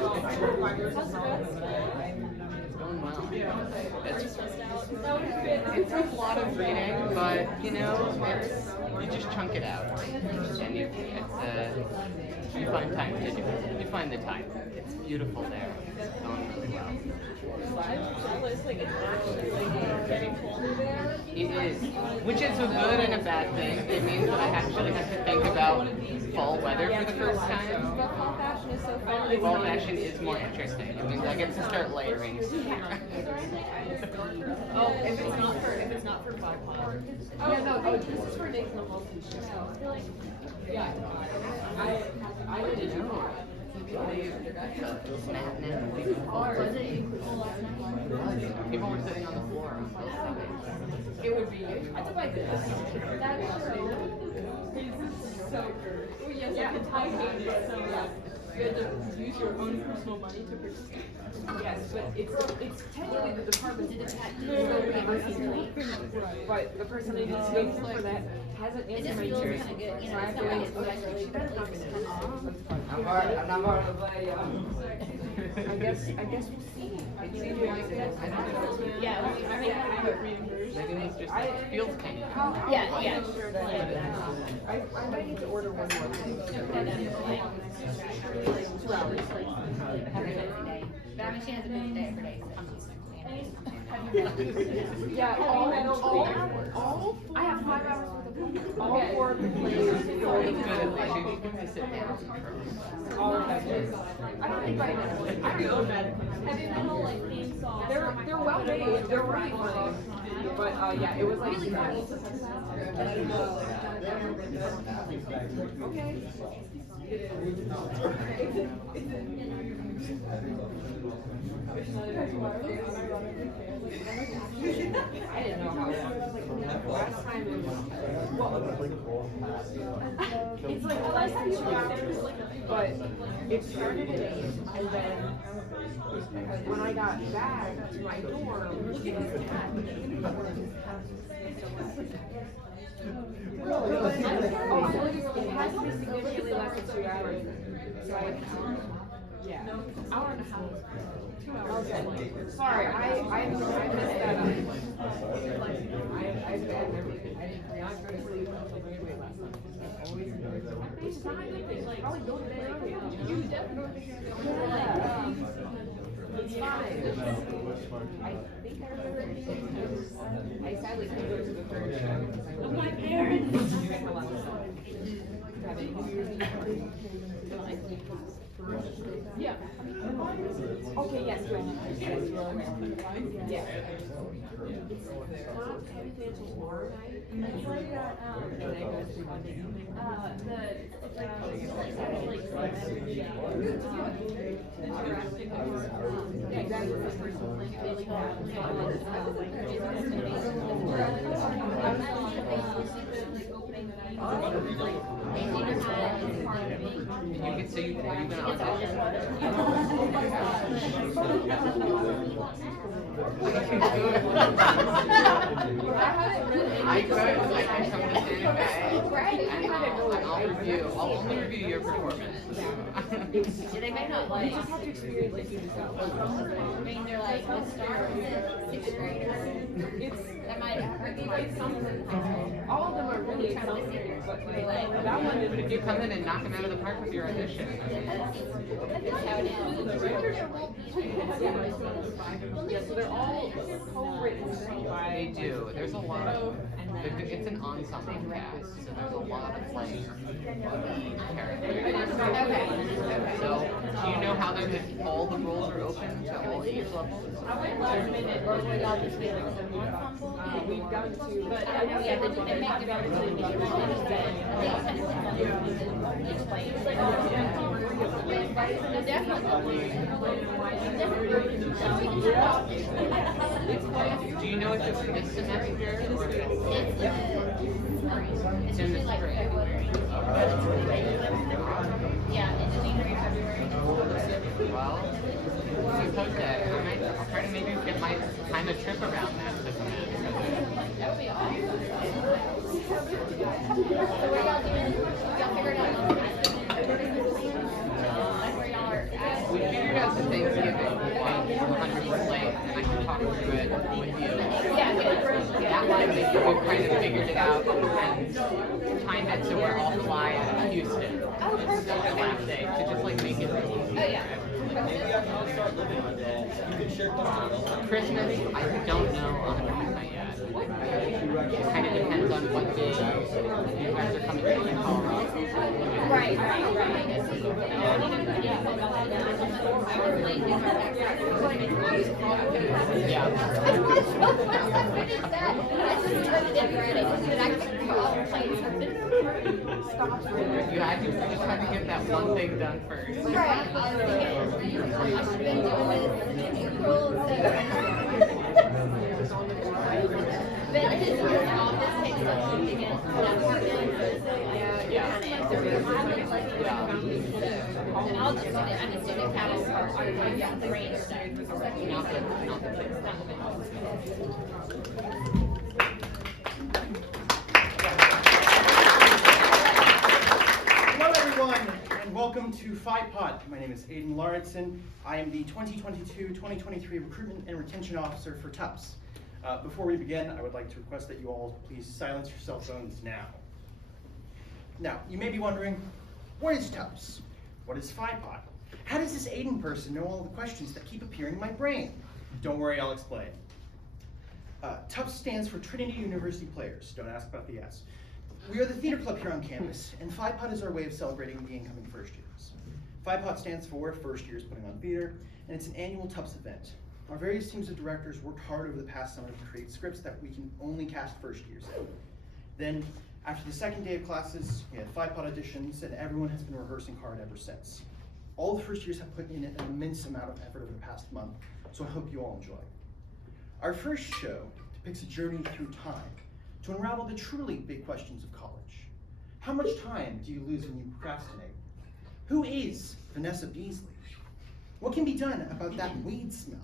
going well. It's a lot of reading, but you know, you just chunk it out, and you find time to do it. You find the time. It's beautiful there. It's going really well. It is, which is a good and a bad thing. It means that I actually have to think about fall weather for the first time. But fall fashion is so fun. Fall fashion is more interesting. It means I get to start layering. Oh, if it's not for FYPOT. Oh no, this is for Nathan Multi. Yeah, I didn't know. People were sitting on the floor on both sides. It would be. I took like this. That's true. So good. Oh yes, yeah. I hate it. So you had to use your own personal money to purchase. Yes, but it's technically the department did it. But the person they did for that hasn't answered my query. So I have to wait. I'm not part of the I guess we'll see. It seems like it. Yeah, I mean, I have it reimbursed. Maybe it's just feels kind of. Yeah. I might need to order one more thing. 2 hours. But I mean, she has a busy day every day, so I'm just Yeah, all I have 5 hours worth of homework. All 4 of the plays. Good, at least you can sit down. All of that is. I don't think I know. I don't know. have you been all like theme songs? They're well made. They're really funny. But yeah, it was like really funny. Okay. I didn't know how last time it was. It's like the last time you got there, but it started at 8, and then when I got back to my dorm, it has to be significantly less than 2 hours. So yeah. Hour and a half. 2 hours. Okay. Sorry, I missed that up. I've been everything. I did not go to sleep until very late last night. It's not a good thing. Like, probably go to bed early. You definitely it's fine. I think I remember everything. I sadly couldn't go to the third show because I was my parents. Yeah. Okay, yes, good. Yes, you're aware. Yeah. It's not heavy financial tomorrow night. And then goes to Monday evening. Yeah, exactly. This person So you've been auditioning? I could I'll only review your performance. They may not like. You just have to experience it yourself. I mean, they're like, let's start with 6th graders. That might hurt you like something. All of them are really talented, but like that one is. But if you come in and knock them out of the park with your audition, That's how it is. Yeah, so they're all co-written by. they do. There's a lot of. It's an ensemble cast, so there's a lot of like characters. So, do you know how all the roles are open to all age levels? I went last minute, or we all just did like some ensemble. We've gotten to, But I know, yeah, they make different decisions. Do you know if it's this semester or It's usually like February. Yeah, it's January, February. well, suppose that I'll try to maybe get my time a trip around that to come in. That would be awesome. So where y'all doing? Y'all figured out like where y'all are at? We figured we've kind of figured it out and timed it so we're all fly in Houston. It's the last day to just like make it easy. Christmas, I don't know 100% yet. It kind of depends on what day you guys are coming to Colorado. Right. Yeah. You just had to get that one thing done first. Right. I've been doing this in April, so. But his office takes so long to get to that apartment, so yeah. And I'll just do it. I'm just doing a cattle car. I'm the range stuff. Not the place. Hello everyone, and welcome to FYPOT. My name is Aiden Lauritsen. I am the 2022-2023 Recruitment and Retention Officer for TUPS. Before we begin, I would like to request that you all please silence your cell phones now. Now, you may be wondering, what is TUPS? What is FYPOT? How does this Aiden person know all the questions that keep appearing in my brain? Don't worry, I'll explain. TUPS stands for Trinity University Players. Don't ask about the S. We are the theater club here on campus, and FYPOT is our way of celebrating the incoming first years. FYPOT stands for First Years Putting on Theater, and it's an annual TUPS event. Our various teams of directors worked hard over the past summer to create scripts that we can only cast first years in. Then, after the second day of classes, we had FYPOT auditions, and everyone has been rehearsing hard ever since. All the first years have put in an immense amount of effort over the past month, so I hope you all enjoy. Our first show depicts a journey through time to unravel the truly big questions of college. How much time do you lose when you procrastinate? Who is Vanessa Beasley? What can be done about that weed smell?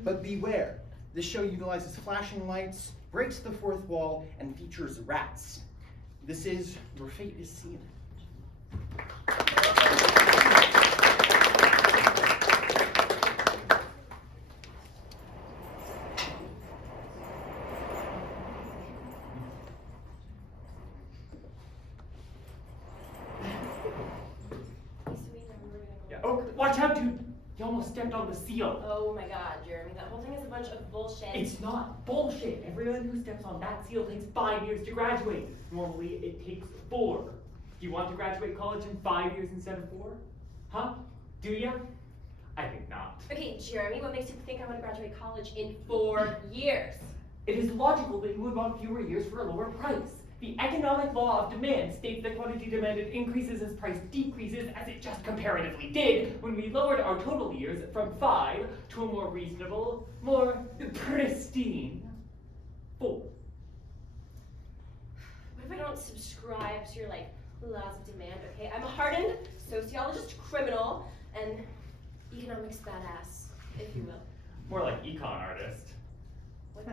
But beware, this show utilizes flashing lights, breaks the fourth wall, and features rats. This is Your Fate is Sealed. Oh, watch out, dude! You almost stepped on the seal. Oh my god, Jeremy, that whole thing is a bunch of bullshit. It's not bullshit. Everyone who steps on that seal takes 5 years to graduate. Normally, it takes 4. Do you want to graduate college in 5 years instead of 4? Huh? Do ya? I think not. Okay, Jeremy, what makes you think I want to graduate college in 4 years? It is logical that you would want fewer years for a lower price. The economic law of demand states that quantity demanded increases as price decreases, as it just comparatively did when we lowered our total years from 5 to a more reasonable, more pristine 4. What if I don't subscribe to your, laws of demand, okay? I'm a hardened sociologist criminal and economics badass, if you will. More like econ artist. What?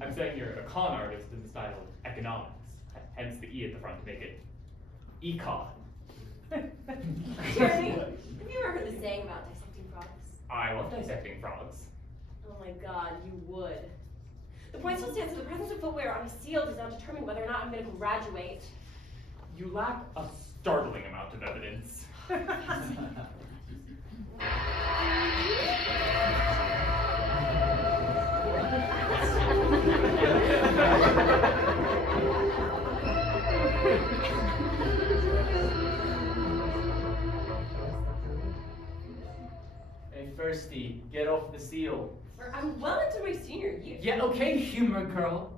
I'm saying you're a con artist in the style of economics, hence the E at the front to make it econ. Jeremy, have you ever heard the saying about dissecting frogs? I love dissecting frogs. Oh my god, you would. The point still stands that the presence of footwear on a seal does not determine whether or not I'm going to graduate. You lack a startling amount of evidence. Hey, Firsty, get off the seal. I'm well into my senior year. Yeah, okay, humor girl.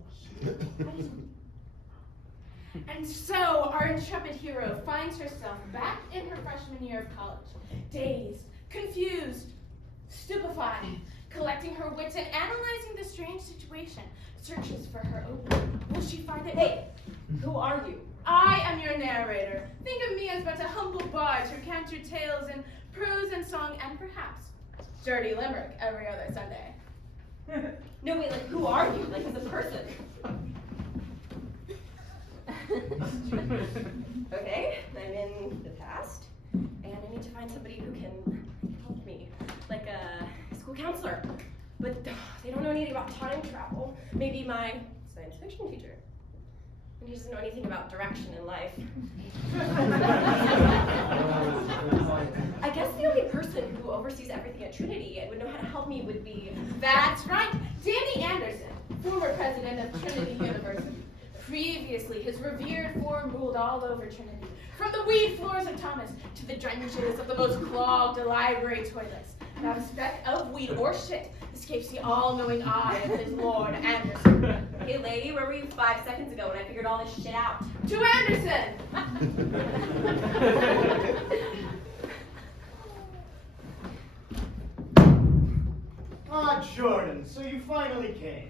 And so, our intrepid hero finds herself back in her freshman year of college, dazed, confused, stupefied, collecting her wits and analyzing the strange situation, searches for her opening. Will she find it? Hey, who are you? I am your narrator. Think of me as but a humble bard to recount your tales in prose and song and perhaps dirty limerick every other Sunday. No, wait, who are you? As a person? Okay, I'm in the past, and I need to find somebody who can help me, like a school counselor. But They don't know anything about time travel. Maybe my science fiction teacher. And he doesn't know anything about direction in life. I guess the only person who oversees everything at Trinity and would know how to help me would be... That's right, Danny Anderson, former president of Trinity University. Previously, his revered form ruled all over Trinity, from the weed floors of Thomas to the drenches of the most clogged library toilets. Not a speck of weed or shit escapes the all-knowing eye of his Lord Anderson. Hey lady, where were you 5 seconds ago when I figured all this shit out? To Anderson! Ah, Jordan, so you finally came.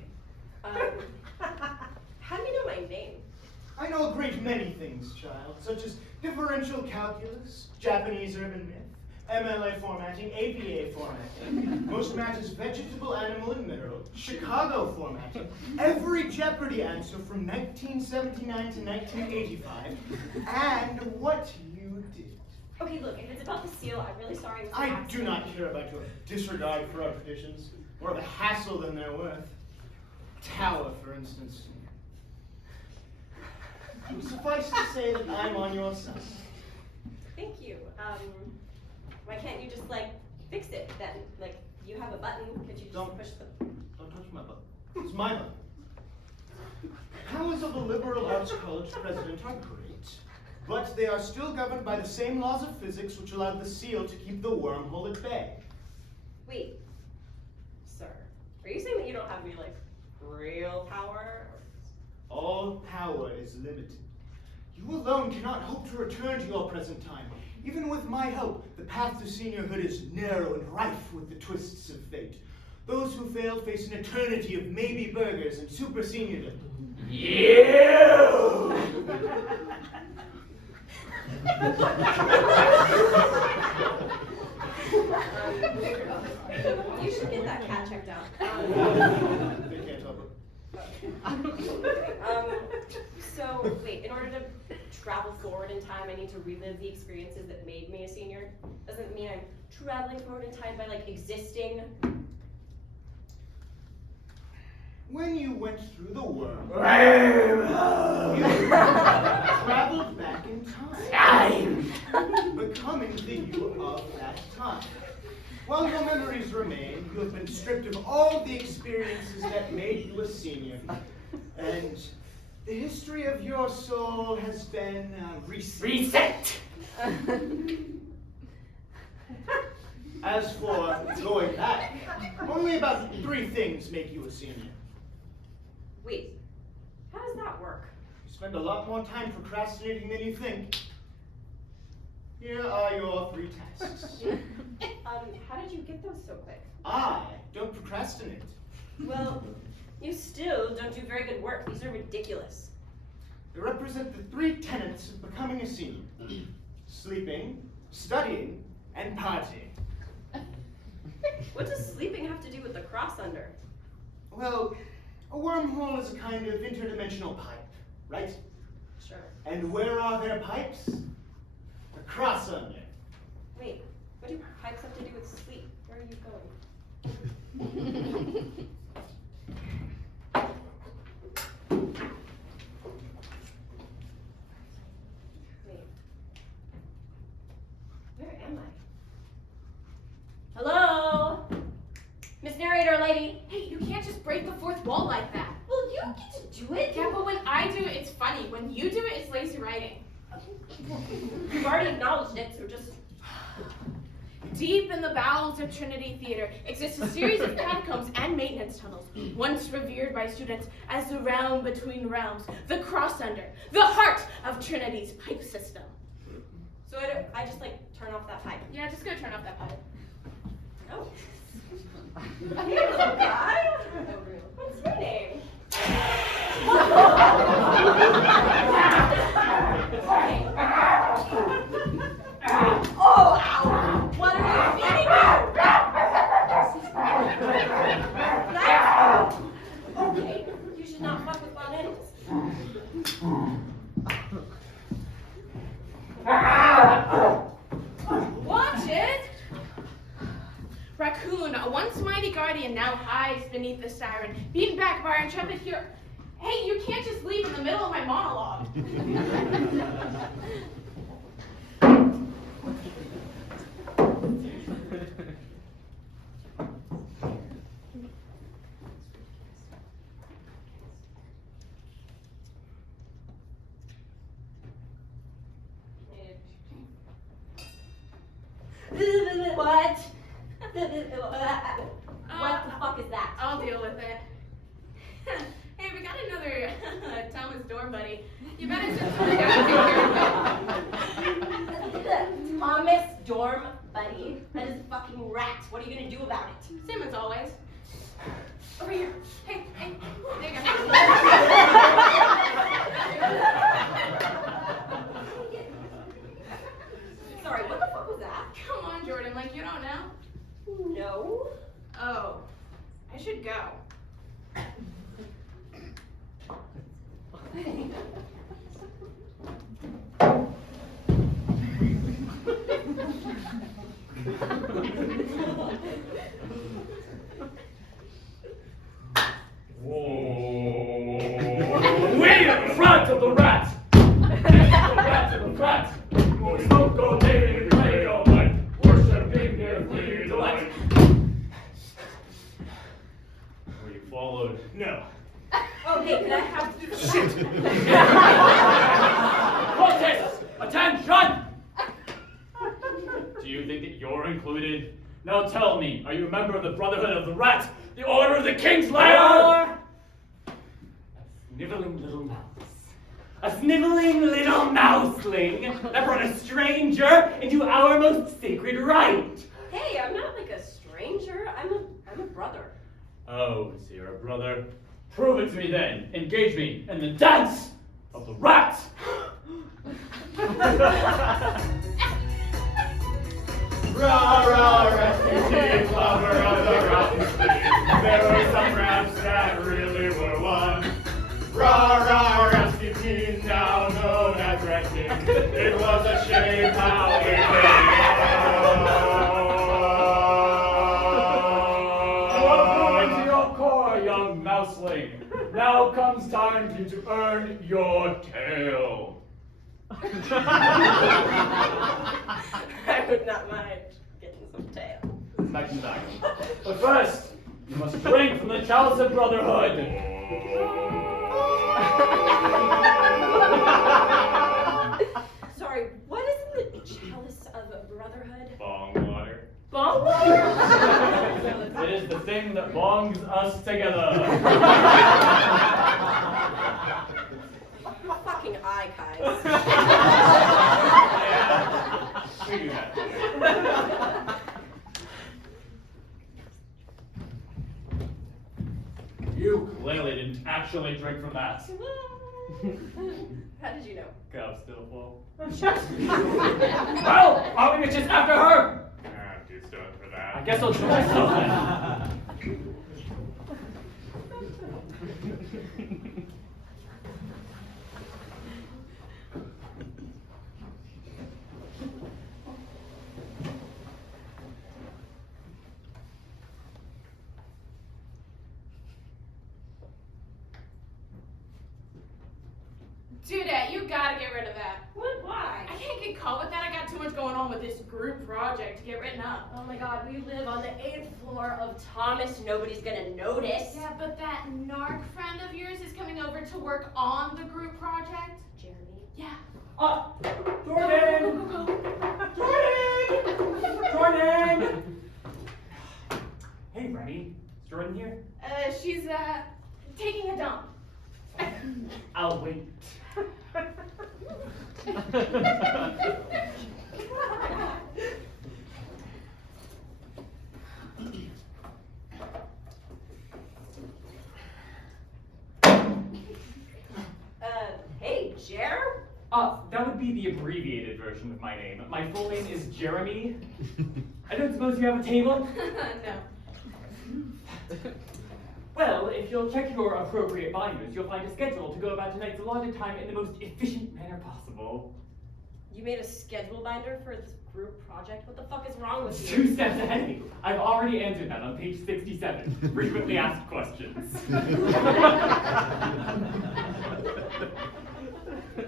How do you know my name? I know a great many things, child, such as differential calculus, Japanese urban myth, MLA formatting, APA formatting, most matches vegetable, animal, and mineral, Chicago formatting, every Jeopardy answer from 1979 to 1985, and what you did. Okay, look, if it's about the seal, I'm really sorry. I do not care about your disregard for our traditions. More of a hassle than they're worth. Tower, for instance. Suffice to say that I'm on your side. Thank you. Why can't you just, like, fix it then? Like, you have a button, could you just push the... Don't touch my button. It's my button. Powers of the liberal arts college president are great, but they are still governed by the same laws of physics which allowed the seal to keep the wormhole at bay. Wait, sir, are you saying that you don't have any, like, real power? All power is limited. You alone cannot hope to return to your present time. Even with my help, the path to seniorhood is narrow and rife with the twists of fate. Those who fail face an eternity of maybe burgers and super seniordom. You! You should get that cat checked out. They can't help it. So, wait, in order to travel forward in time, I need to relive the experiences that made me a senior? Doesn't mean I'm traveling forward in time by, like, existing? When you went through the worm, you traveled back in time, becoming the you of that time. While your memories remain, you have been stripped of all the experiences that made you a senior, and the history of your soul has been reset. As for going back, only about 3 things make you a senior. Wait, how does that work? You spend a lot more time procrastinating than you think. Here are your 3 tasks. How did you get those so quick? I don't procrastinate. Well, you still don't do very good work. These are ridiculous. They represent the 3 tenets of becoming a senior. Sleeping, studying, and partying. What does sleeping have to do with the cross under? Well, a wormhole is a kind of interdimensional pipe, right? Sure. And where are their pipes? Across under. Wait, what do pipes have to do with sleep? Where are you going? Wait. Where am I? Hello? Miss Narrator Lady? Hey, you can't just break the fourth wall like that. Well, you get to do it. Yeah, but when I do it, it's funny. When you do it, it's lazy writing. You've already acknowledged it, so just... Deep in the bowels of Trinity Theater exists a series of catacombs and maintenance tunnels, once revered by students as the realm between realms, the cross-under, the heart of Trinity's pipe system. So I just, like, turn off that pipe? Yeah, just go turn off that pipe. Oh. Hey, little guy. What's your name? Oh, ow! What are you feeding me? Okay, you should not fuck with wild animals. Watch it! Raccoon, a once mighty guardian mighty and now hides beneath the siren, beaten back by our intrepid hero. Hey, you can't just leave in the middle of my monologue. What? What the fuck is that? I'll deal with it. Hey, we got another Thomas dorm buddy. You better sit down. Thomas dorm buddy? That is a fucking rat. What are you gonna do about it? Same as always. Over here. Hey, hey. There you go. Sorry, what the fuck was that? Come on, Jordan, like you don't know? No. Oh, I should go. We are the front of the rat! The rat of the rat! We smoke all day and play all night, worshiping their free delight. Were you followed? No. Okay, can I have Protest! Attention! Do you think that you're included? Now tell me, are you a member of the Brotherhood of the Rat? The Order of the King's Lair? Sniveling little mouse. A sniveling little mouseling that brought a stranger into our most sacred rite. Hey, I'm not like a stranger. I'm a brother. Oh, so you're a brother? Prove it to me then. Engage me in the dance of the rat. Rah, rah, refugee, lover of the rotten sleeve. There were some rats that really were one. Rah, rah, rescue team, now known as Wrecking. It was a shame how it Welcome into your core, young mouseling. Now comes time for you to earn your tail. I would not mind getting some tail. Back in the back. But first, you must drink from the chalice of brotherhood. Sorry, what is in the chalice of brotherhood? Bong water. Bong water? It is the thing that bongs us together. Fucking eye, guys. Yeah, we do that. You clearly didn't actually drink from that. How did you know? Cup still full. Well, are we just after her? I'm too stoned for that. I guess I'll do myself then. Dude, you gotta get rid of that. What? Why? I can't get caught with that. I got too much going on with this group project to get written up. Oh my god, we live on the 8th floor of Thomas. Nobody's gonna notice. Yeah, but that narc friend of yours is coming over to work on the group project. Jeremy. Yeah. Jordan! Go, go, go. Jordan! Jordan! Hey, Remy. Is Jordan here? She's taking a dump. I'll wait. Hey, Jer? That would be the abbreviated version of my name. My full name is Jeremy. I don't suppose you have a table? No. Well, if you'll check your appropriate binders, you'll find a schedule to go about tonight's allotted time in the most efficient manner possible. You made a schedule binder for this group project? What the fuck is wrong with you? 2 steps ahead of you. I've already answered that on page 67. Frequently asked questions.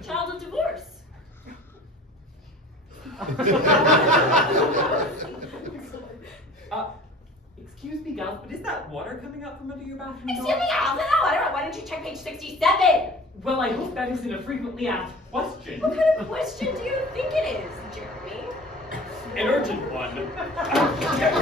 Child of divorce. Excuse me, gals, but is that water coming out from under your bathroom door? Excuse me, I don't know. Why didn't you check page 67? Well, I hope that isn't a frequently asked question. What kind of question do you think it is, Jeremy? An urgent one.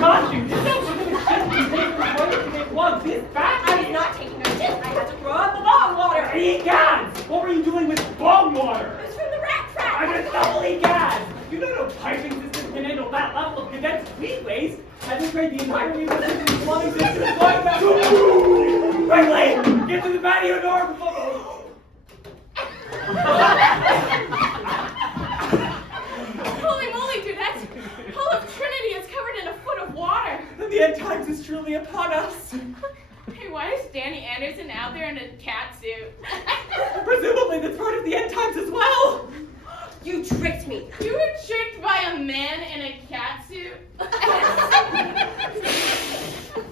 Costume, you know we're gonna ship these papers right to get one this badly. I was not taking no shit. I had to throw out the bong water. Egads! What were you doing with bong water? It was from the rat trap. I'm a double egads! You know no piping system can handle that level of condensed heat waste. I just read the entirety of the system's plumbing system is going back. Quickly! Get to the patio door before. Holy moly, dude, that's all of Trinity is covered in a foot of water. The end times is truly upon us. Hey, why is Danny Anderson out there in a cat suit? Presumably that's part of the end times as well. You tricked me. You were tricked by a man in a cat suit?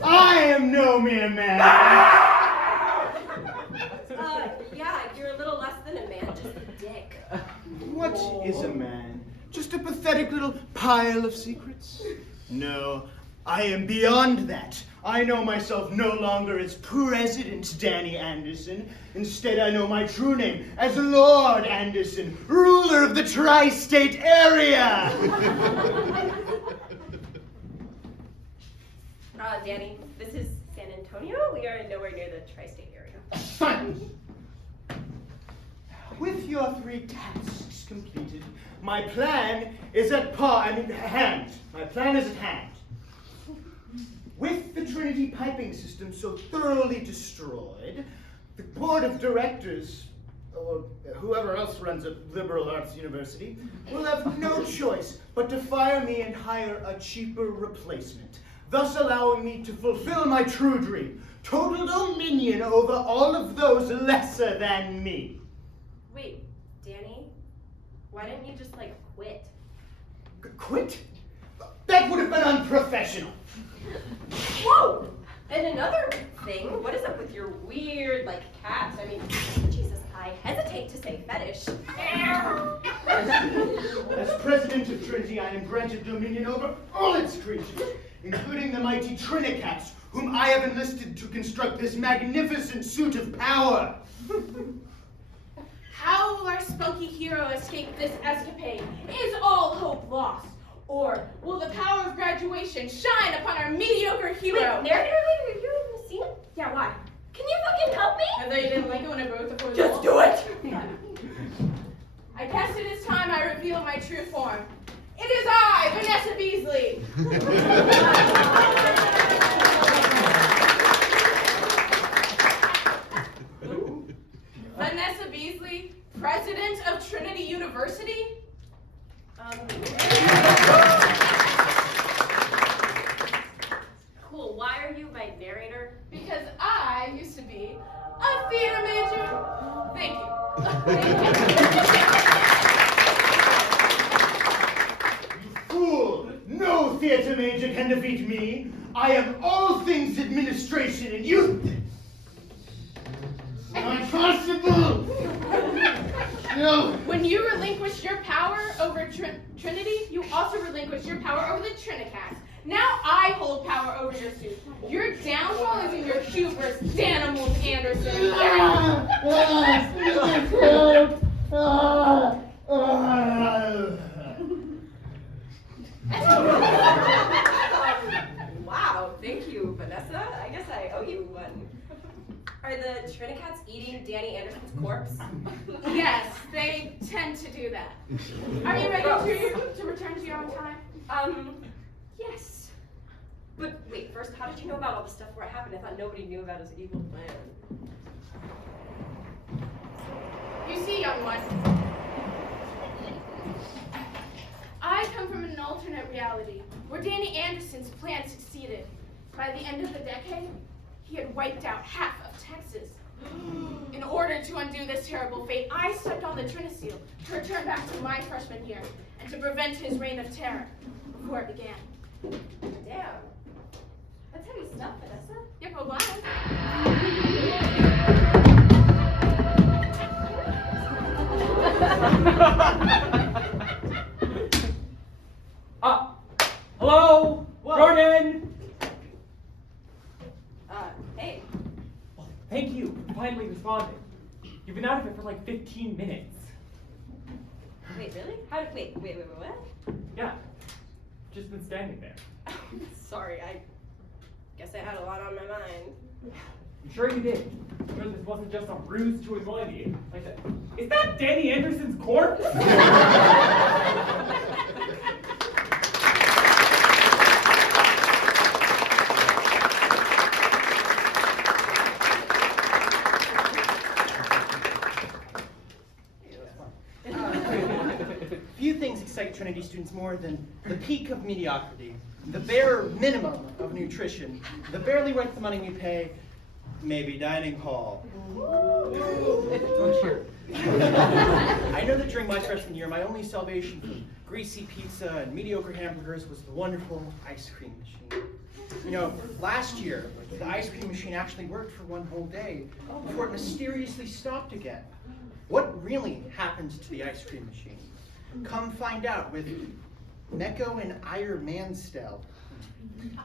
I am no mere man. Yeah, you're a little less than a man, just a dick. What is a man? Just a pathetic little pile of secrets? No, I am beyond that. I know myself no longer as President Danny Anderson. Instead, I know my true name as Lord Anderson, ruler of the tri-state area. Danny, this is San Antonio. We are nowhere near the tri-state area. Silence. With your 3 tasks completed, my plan is at hand. My plan is at hand. With the Trinity piping system so thoroughly destroyed, the board of directors, or whoever else runs a liberal arts university, will have no choice but to fire me and hire a cheaper replacement, thus allowing me to fulfill my true dream, total dominion over all of those lesser than me. Wait, Danny, why didn't you just, quit? Quit? That would have been unprofessional. Whoa! And another thing, what is up with your weird, cats? I mean, Jesus, I hesitate to say fetish. As president of Trinity, I am granted dominion over all its creatures, including the mighty Trinicats, whom I have enlisted to construct this magnificent suit of power. How will our spunky hero escape this escapade? Is all hope lost? Or will the power of graduation shine upon our mediocre hero? Wait, narrator, have you even seen it? Yeah, why? Can you fucking help me? I thought you didn't like it when I broke the fourth Just wall. do it! I guess it is time I reveal my true form. It is I, Vanessa Beasley. Vanessa Beasley, president of Trinity University. Cool, why are you my narrator? Because I used to be a theater major. Thank you. Fool! No theater major can defeat me. I am all things administration and youth. Not possible! No. When you relinquish your power over Trinity, you also relinquish your power over the Trinicats. Now I hold power over your suit. Your downfall is in your hubris, Danimals Anderson. Wow, thank you, Vanessa. I guess I owe you one. Are the Trinicats eating Danny Anderson's corpse? Yes, they tend to do that. Are you ready to return to your own time? Yes. But wait, first, how did you know about all the stuff where it happened? I thought nobody knew about his evil plan. You see, young one, I come from an alternate reality where Danny Anderson's plan succeeded. By the end of the decade, he had wiped out half of Texas, In order to undo this terrible fate, I stepped on the Trinacil to return back to my freshman year and to prevent his reign of terror before it began. Damn. That's heavy stuff, Vanessa. Yep, oh wow. Hello? Whoa. Jordan? Hey. Well, thank you for finally responding. You've been out of it for like 15 minutes. Wait, really? Wait, what? Yeah. Just been standing there. Sorry, I guess I had a lot on my mind. I'm sure you did. I'm sure this wasn't just a ruse to annoy me. Like that. Is that Danny Anderson's corpse? Few things excite Trinity students more than the peak of mediocrity, the bare minimum of nutrition, the barely worth the money we pay, maybe dining hall. I know that during my freshman year, my only salvation from greasy pizza and mediocre hamburgers was the wonderful ice cream machine. You know, last year, the ice cream machine actually worked for one whole day before it mysteriously stopped again. What really happened to the ice cream machine? Come find out with Neko and Ire Manstel.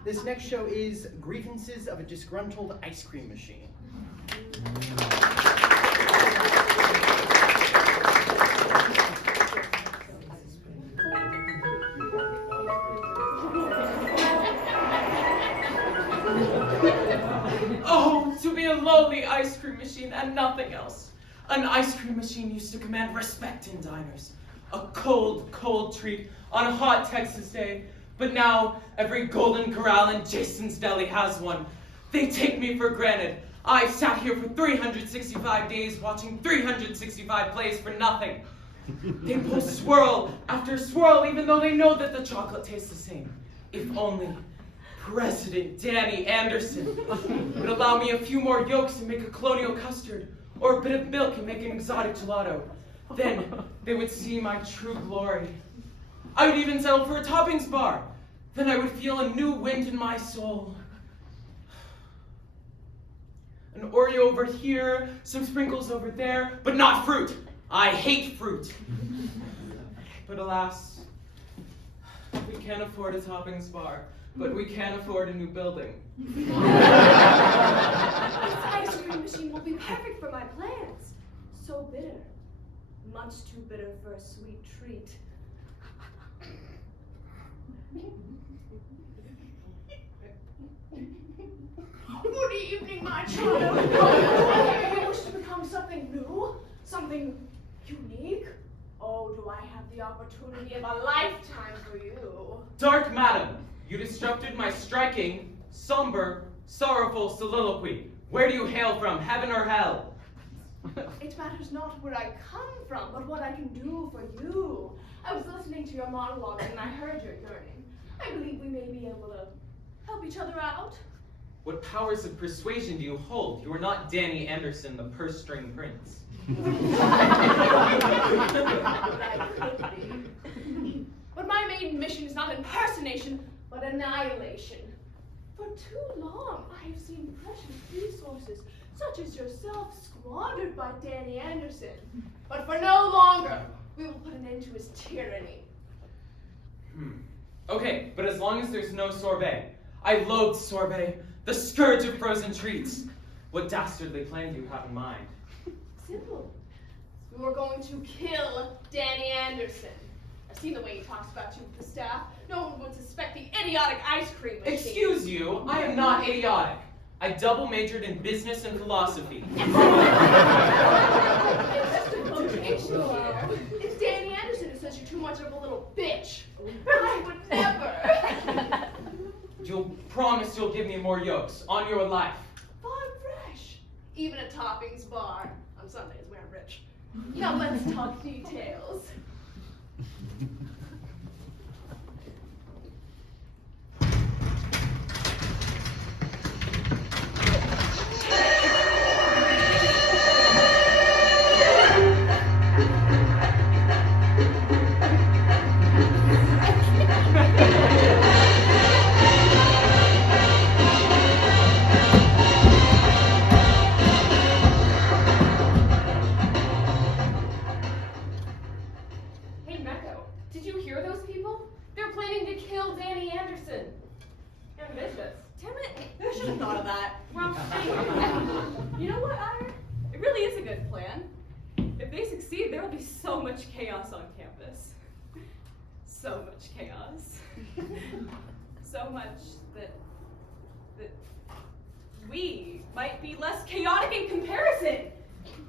This next show is Grievances of a Disgruntled Ice Cream Machine. Oh, to be a lowly ice cream machine and nothing else. An ice cream machine used to command respect in diners. A cold, cold treat on a hot Texas day. But now, every Golden Corral in Jason's Deli has one. They take me for granted. I sat here for 365 days watching 365 plays for nothing. They pull swirl after swirl even though they know that the chocolate tastes the same. If only President Danny Anderson would allow me a few more yolks and make a colonial custard, or a bit of milk and make an exotic gelato. Then they would see my true glory. I would even settle for a toppings bar. Then I would feel a new wind in my soul. An Oreo over here, some sprinkles over there, but not fruit. I hate fruit. But alas, we can't afford a toppings bar, but we can afford a new building. This ice cream machine will be perfect for my plans. So bitter. Much too bitter for a sweet treat. Good evening, my child. You wish to become something new? Something unique? Oh, do I have the opportunity of a lifetime for you? Dark Madam, you disrupted my striking, somber, sorrowful soliloquy. Where do you hail from, heaven or hell? It matters not where I come from, but what I can do for you. I was listening to your monologue and I heard your yearning. I believe we may be able to help each other out. What powers of persuasion do you hold? You are not Danny Anderson, the purse-string prince. But my main mission is not impersonation, but annihilation. For too long, I have seen precious resources, such as yourself, squandered by Danny Anderson. But for no longer, we will put an end to his tyranny. Okay, but as long as there's no sorbet. I loathe sorbet, the scourge of frozen treats. What dastardly plan do you have in mind? Simple. We were going to kill Danny Anderson. I've seen the way he talks about you with the staff. No one would suspect the idiotic ice cream machine. Excuse you, I am not idiotic. I double majored in business and philosophy. Just a quotation here. It's Danny Anderson who says you're too much of a little bitch. I would never. You'll promise you'll give me more yolks on your life. Farm fresh. Even a toppings bar. On Sundays when I'm rich. Now let's talk details. It really is a good plan. If they succeed, there will be so much chaos on campus. So much chaos. So much that we might be less chaotic in comparison.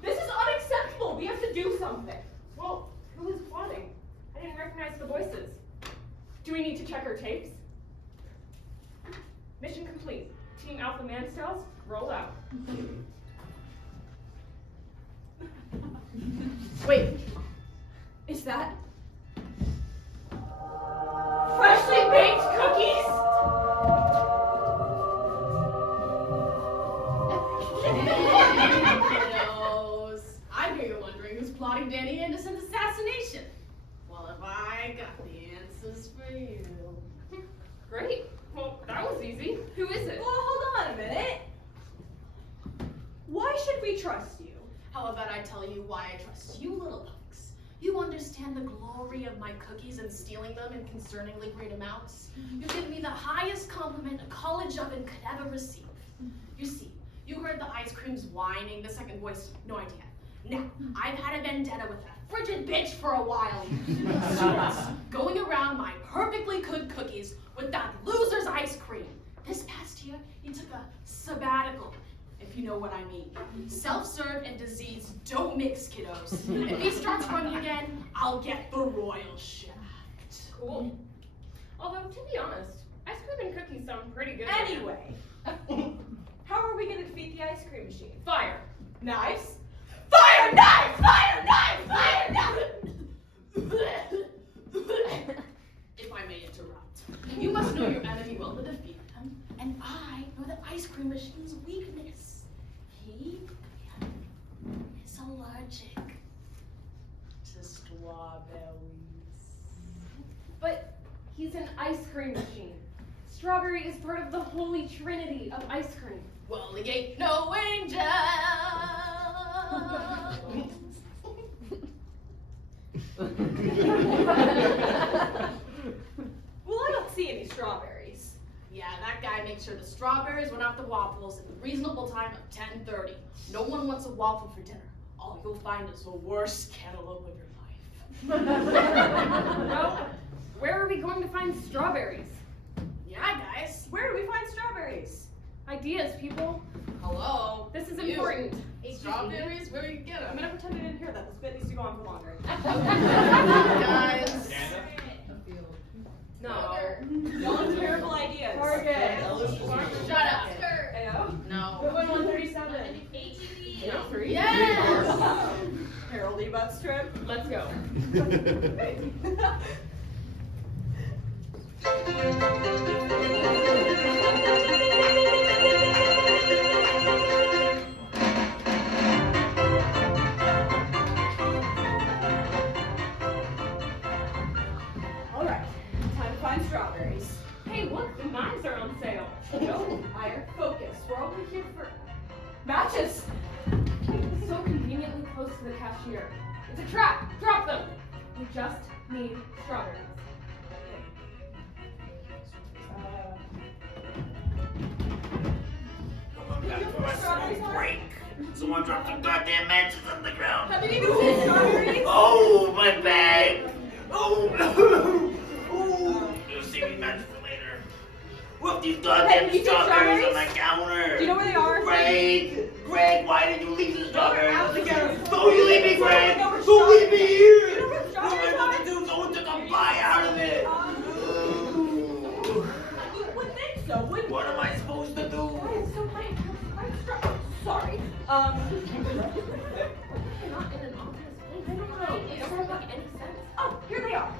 This is unacceptable. We have to do something. Well, who is plotting? I didn't recognize the voices. Do we need to check our tapes? Mission complete. Team Alpha Manstels, roll out. Wait, is that freshly baked cookies? Kiddos, I hear you're wondering who's plotting Danny Anderson's assassination. Well, if I got the answers for you. Great. Well, that was easy. Who is it? Well, hold on a minute. Why should we trust you? How about I tell you why I trust you, little punks? You understand the glory of my cookies and stealing them in concerningly great amounts. You give me the highest compliment a college oven could ever receive. You see, you heard the ice cream's whining, the second voice, no idea. Now, I've had a vendetta with that frigid bitch for a while. Stewards, going around my perfectly cooked cookies with that loser's ice cream. This past year, he took a sabbatical, if you know what I mean. Self-serve and disease don't mix, kiddos. If he starts running again, I'll get the royal shaft. Cool. Although, to be honest, ice cream and cookies sound pretty good. Anyway, how are we going to defeat the ice cream machine? Fire. Knives? Fire knives! Fire knives! Fire knives! If I may interrupt, you must know your enemy well to defeat them, and I know the ice cream machine's weakness. He is allergic to strawberries. But he's an ice cream machine. Strawberry is part of the holy trinity of ice cream. Well, he ain't no angel. Well, I don't see any strawberries. Yeah, that guy makes sure the strawberries went off the waffles at the reasonable time of 10:30. No one wants a waffle for dinner. All you'll find is the worst cantaloupe of your life. Well, where are we going to find strawberries? Yeah, guys. Where do we find strawberries? Ideas, people. Hello. This is You. important. Strawberries? Where do you get I'm them? gonna pretend I didn't hear that. This bit needs to go on for longer. Guys. No. No terrible ideas. Target. Shut up. Ayo. No. Good one, 137. No. 3. Yes. Harold E. Butt strip. Let's go. Alright, time to find strawberries. Hey, look, the knives are on sale. No, Ire, focus. We're only here for matches. So conveniently close to the cashier. It's a trap. Drop them. We just need strawberries. Break! Someone dropped some goddamn matches on the ground. Have you even seen strawberries? Oh, my bag! Oh, oh! You'll see me match for later. What these goddamn Hey, you took strawberries on my strawberries? counter? Do you know where they are? Greg, why did you leave the strawberries? out together. Don't you leave me, Greg! You know where Don't leave me here! You know where What am strawberries I are? supposed to do? Someone took a bite out of it! You would think so, wouldn't you? What am I supposed to do? Why is so late? Sorry. Not in an obvious place. I don't know. It doesn't make any sense. Oh, here they are.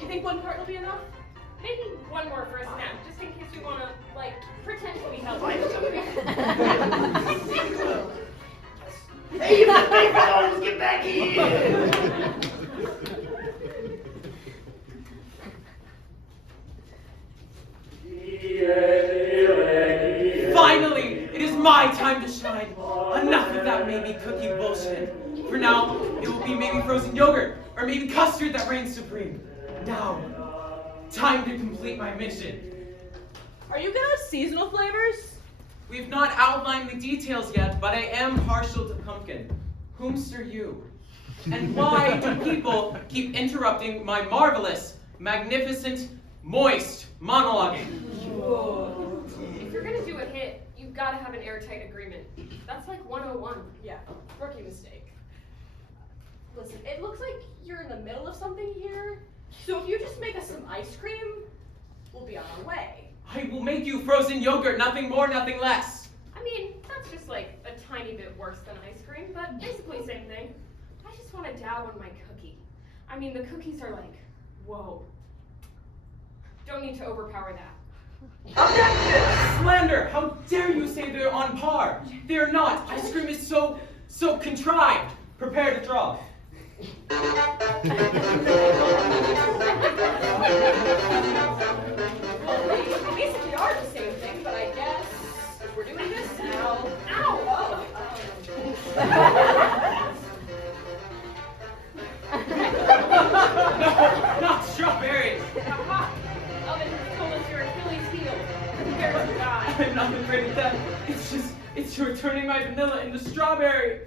You think one cart will be enough? Maybe one more for a snack, just in case we want to, like, pretend to be healthy. Hey, you paper dollars, get back here! Finally, it is my time to shine. Enough of that maybe cookie bullshit. For now, it will be maybe frozen yogurt, or maybe custard that reigns supreme. Now, time to complete my mission. Are you gonna have seasonal flavors? We've not outlined the details yet, but I am partial to pumpkin. Whomst are you? And why do people keep interrupting my marvelous, magnificent, moist monologuing? If you're gonna do a hit, you've gotta have an airtight agreement. That's like 101. Yeah, rookie mistake. Listen, it looks like you're in the middle of something here. So if you just make us some ice cream, we'll be on our way. I will make you frozen yogurt, nothing more, nothing less. I mean, that's just like a tiny bit worse than ice cream, but basically same thing. I just want to dab on my cookie. I mean, the cookies are like, whoa. Don't need to overpower that. Slander! How dare you say they're on par? They're not. Ice cream is so contrived. Prepare to draw. Well, they basically are the same thing, but I guess if we're doing this now. Ow! No, not strawberry. Aha! Oven has told us your Achilles heel. Prepare to die. I'm not afraid of death. It's your turning my vanilla into strawberry.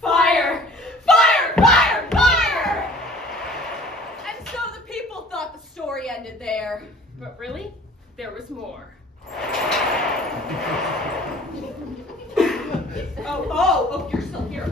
Fire! Fire! Fire! Fire! And so the people thought the story ended there. But really, there was more. Oh, you're still here.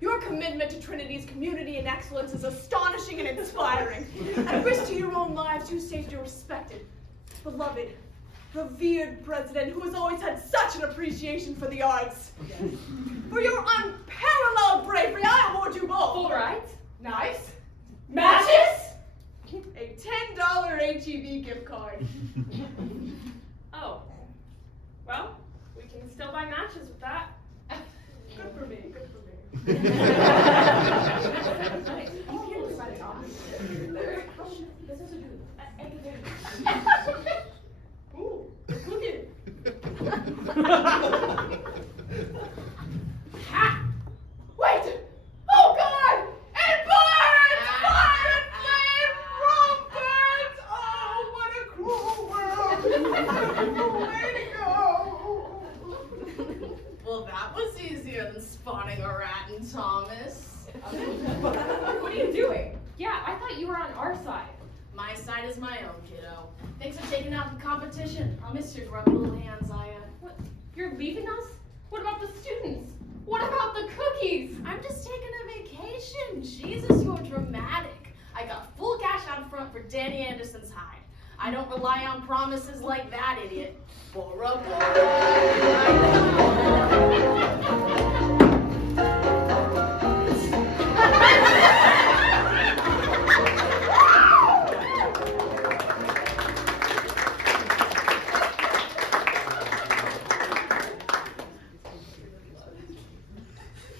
Your commitment to Trinity's community and excellence is astonishing and inspiring. At risk to your own lives, you saved your respected, beloved, revered president who has always had such an appreciation for the arts. For your unparalleled bravery, I award you both. Full right? Nice. Matches? A $10 HEB gift card. Oh. Well, we can still buy matches with that. Good for me, good for me. Ooh, it's cooking. Ha! Wait! Oh God! It burns! Fire and flame! Rome burns! Oh, what a cruel world! Way to go! Well, that was easier than spawning a rat in Thomas. What are you doing? Yeah, I thought you were on our side. My side is my own, kiddo. Thanks for taking out the competition. I'll miss your grubby little hands, Aya. What? You're leaving us? What about the students? What about the cookies? I'm just taking a vacation. Jesus, you're dramatic. I got full cash out front for Danny Anderson's hide. I don't rely on promises like that, idiot. Bora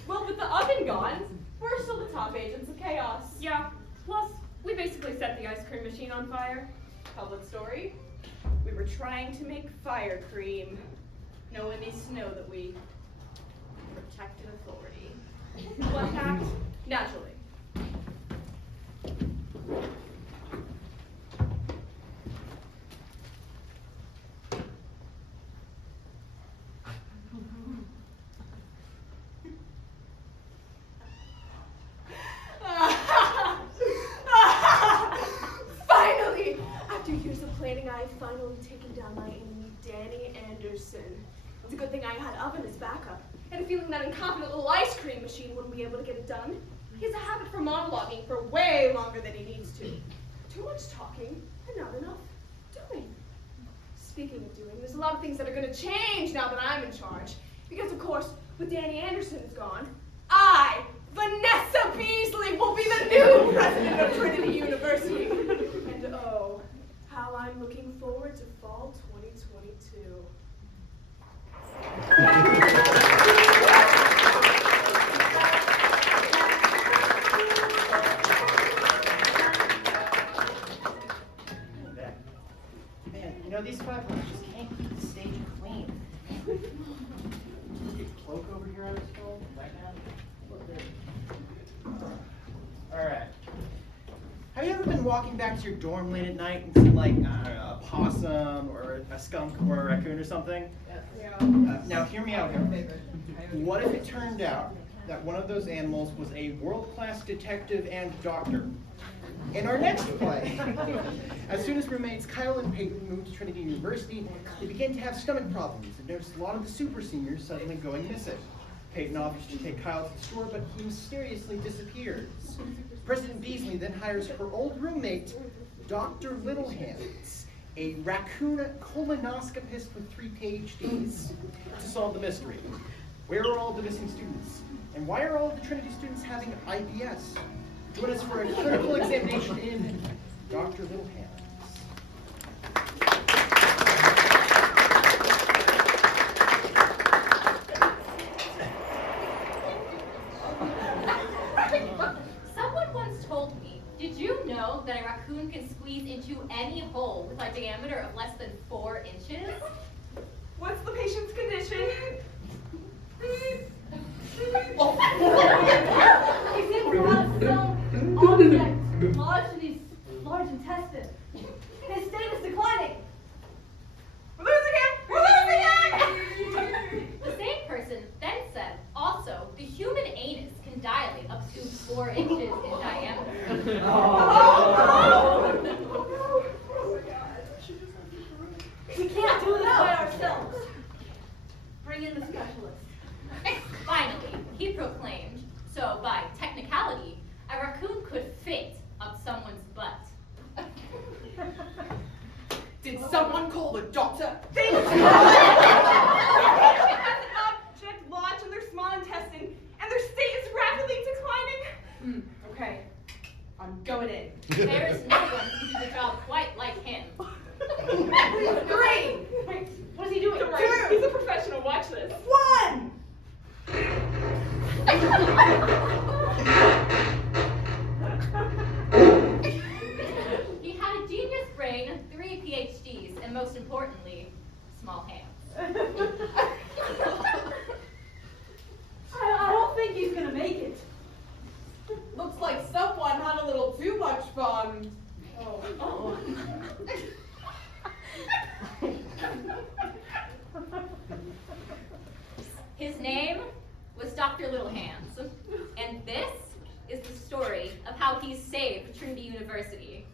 Well, with the oven gone, we're still the top agents of chaos. Yeah, plus, we basically set the ice cream machine on fire. Public story. We were trying to make fire cream. No one needs to know that we protected authority. What happened? Naturally. Finally! After years of planning, I have finally taken down my enemy, Danny Anderson. It's a good thing I had Oven as backup, and a feeling that incompetent little ice cream machine wouldn't be able to get it done. He has a habit for monologuing for way longer than he needs to. Too much talking and not enough doing. Speaking of doing, there's a lot of things that are going to change now that I'm in charge. Because, of course, with Danny Anderson is gone, I, Vanessa Beasley, will be the new president of Trinity University. And oh, how I'm I'm looking forward to fall 2022. Man, you know, these 5 months just can't keep the stage clean. Cloak over here I was told? Alright. Have you ever been walking back to your dorm late at night and seen, like, I don't know, a possum or a skunk or a raccoon or something? Now, hear me out here. What if it turned out that one of those animals was a world-class detective and doctor? In our next play, as soon as roommates Kyle and Peyton moved to Trinity University, they began to have stomach problems and noticed a lot of the super seniors suddenly going missing. Peyton offers to take Kyle to the store, but he mysteriously disappears. President Beasley then hires her old roommate, Dr. Littlehands, a raccoon colonoscopist with 3 PhDs, to solve the mystery. Where are all the missing students? And why are all the Trinity students having IBS? Join us for a clinical examination in Dr. Littlehands. Someone once told me, did you know that a raccoon can squeeze into any hole with a diameter of less than 4 inches? What's the patient's condition? He's in some object lodged in his large intestine. His state is declining. We're losing him! We're losing him! The same person then said, also, the human anus can dilate up to 4 inches in diameter. We can't do this by ourselves. Bring in the specialist. Finally, he proclaimed, so by technicality, a raccoon could fit up someone's butt. Did someone call the doctor? They has an object lodged in their small intestine, and their state is rapidly declining. Okay, I'm going in. There is no one who can do the job quite like him. 3! Wait, what is he doing? Don't worry, he's a professional. Watch this. 1! He had a genius brain, 3 PhDs, and most importantly, small hands. I don't think he's gonna make it. Looks like someone had a little too much fun. Oh. His name was Dr. Littlehands, and this is the story of how he saved Trinity University.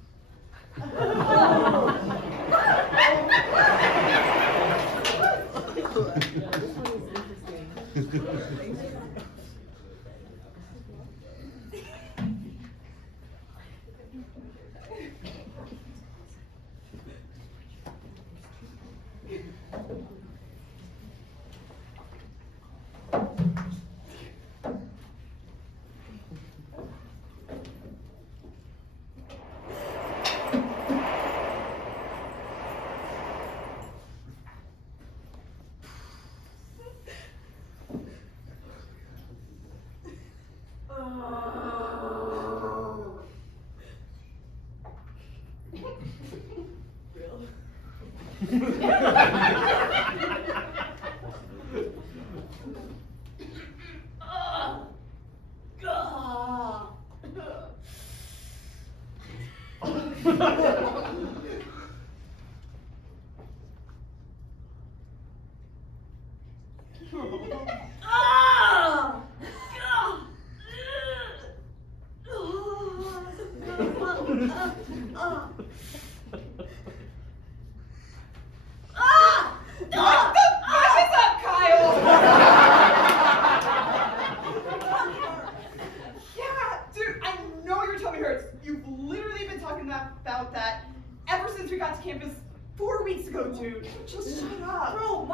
Just shut up. Bro,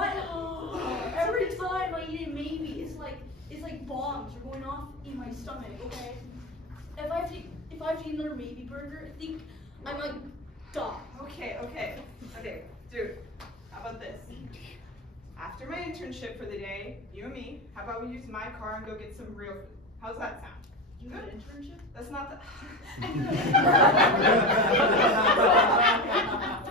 every time I eat a maybe, it's like bombs are going off in my stomach, okay? If I have to eat another maybe burger, I think I'm like Stop. Okay, dude, how about this? After my internship for the day, you and me, how about we use my car and go get some real food? How's that sound? You had an internship? That's not the.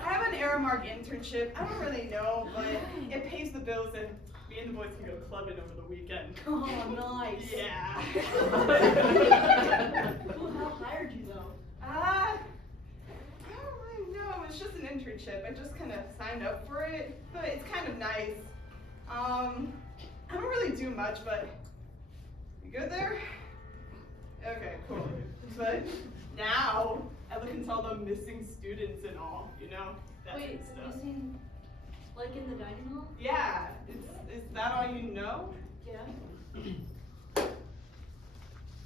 I have an Aramark internship. I don't really know, but it pays the bills and me and the boys can go clubbing over the weekend. Oh, nice. Yeah. Who hired you though? I don't really know. It's just an internship. I just kind of signed up for it, but it's kind of nice. I don't really do much, but you good there? Okay, cool. But now I look into all the missing students and all, you know, that Wait, good stuff. missing, like in the dining hall? Yeah, is that all you know? Yeah.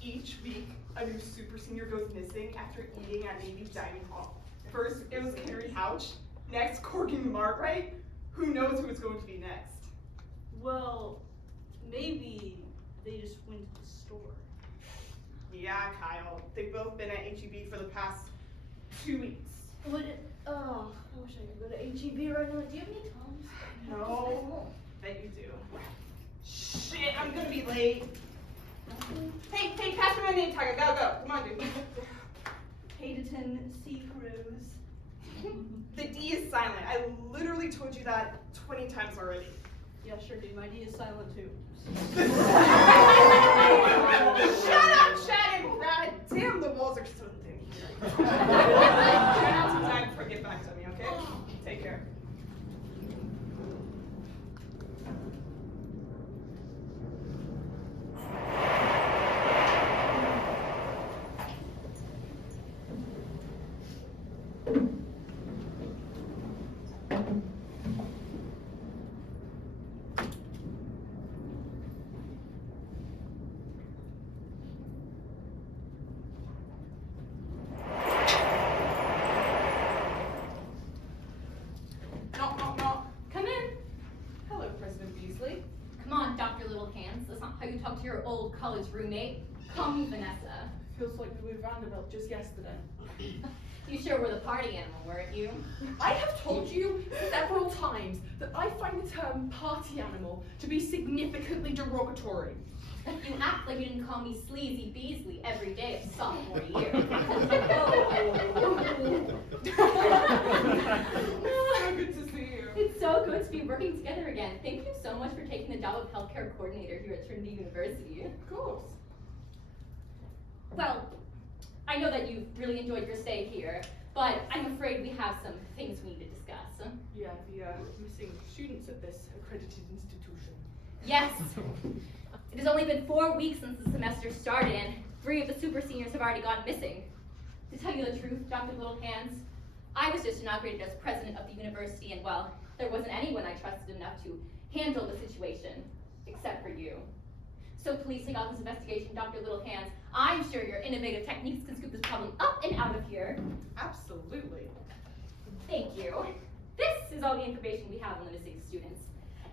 Each week, a new super senior goes missing after eating at Navy's dining hall. First, it was Carrie Couch. Next, Corking Martright. Who knows who it's going to be next? Well, maybe they just went to the store. Yeah, Kyle. They've both been at HEB for the past 2 weeks. Would it, oh, I wish I could go to HEB right now. Do you have any Toms? No, bet you do. Shit, I'm gonna be late. Hey, pass me my name tag. I gotta go. Come on, dude. Hayden C. Cruz. The D is silent. I literally told you that 20 times already. Yeah, sure, dude. My D is silent too. Shut up, Chad and Brad. Damn, the walls are so thin here. Try not to die before I get back to me, okay? Take care. Come in. Hello, President Beasley. Come on, Dr. Little Hands. That's not how you talk to your old college roommate. Call me Vanessa. Feels like we moved roundabout just yesterday. You sure were the party animal, weren't you? I have told you several times that I find the term party animal to be significantly derogatory. You act like you didn't call me Sleazy Beasley every day of sophomore year. So good to see you. It's so good to be working together again. Thank you so much for taking the job of healthcare coordinator here at Trinity University. Of course. Well, I know that you really enjoyed your stay here, but I'm afraid we have some things we need to discuss. Yeah, the missing students at this accredited institution. Yes. It has only been 4 weeks since the semester started, and 3 of the super seniors have already gone missing. To tell you the truth, Dr. Little Hands, I was just inaugurated as president of the university, and well, there wasn't anyone I trusted enough to handle the situation, except for you. So please take on this investigation, Dr. Little Hands. I'm sure your innovative techniques can scoop this problem up and out of here. Absolutely. Thank you. This is all the information we have on the missing students.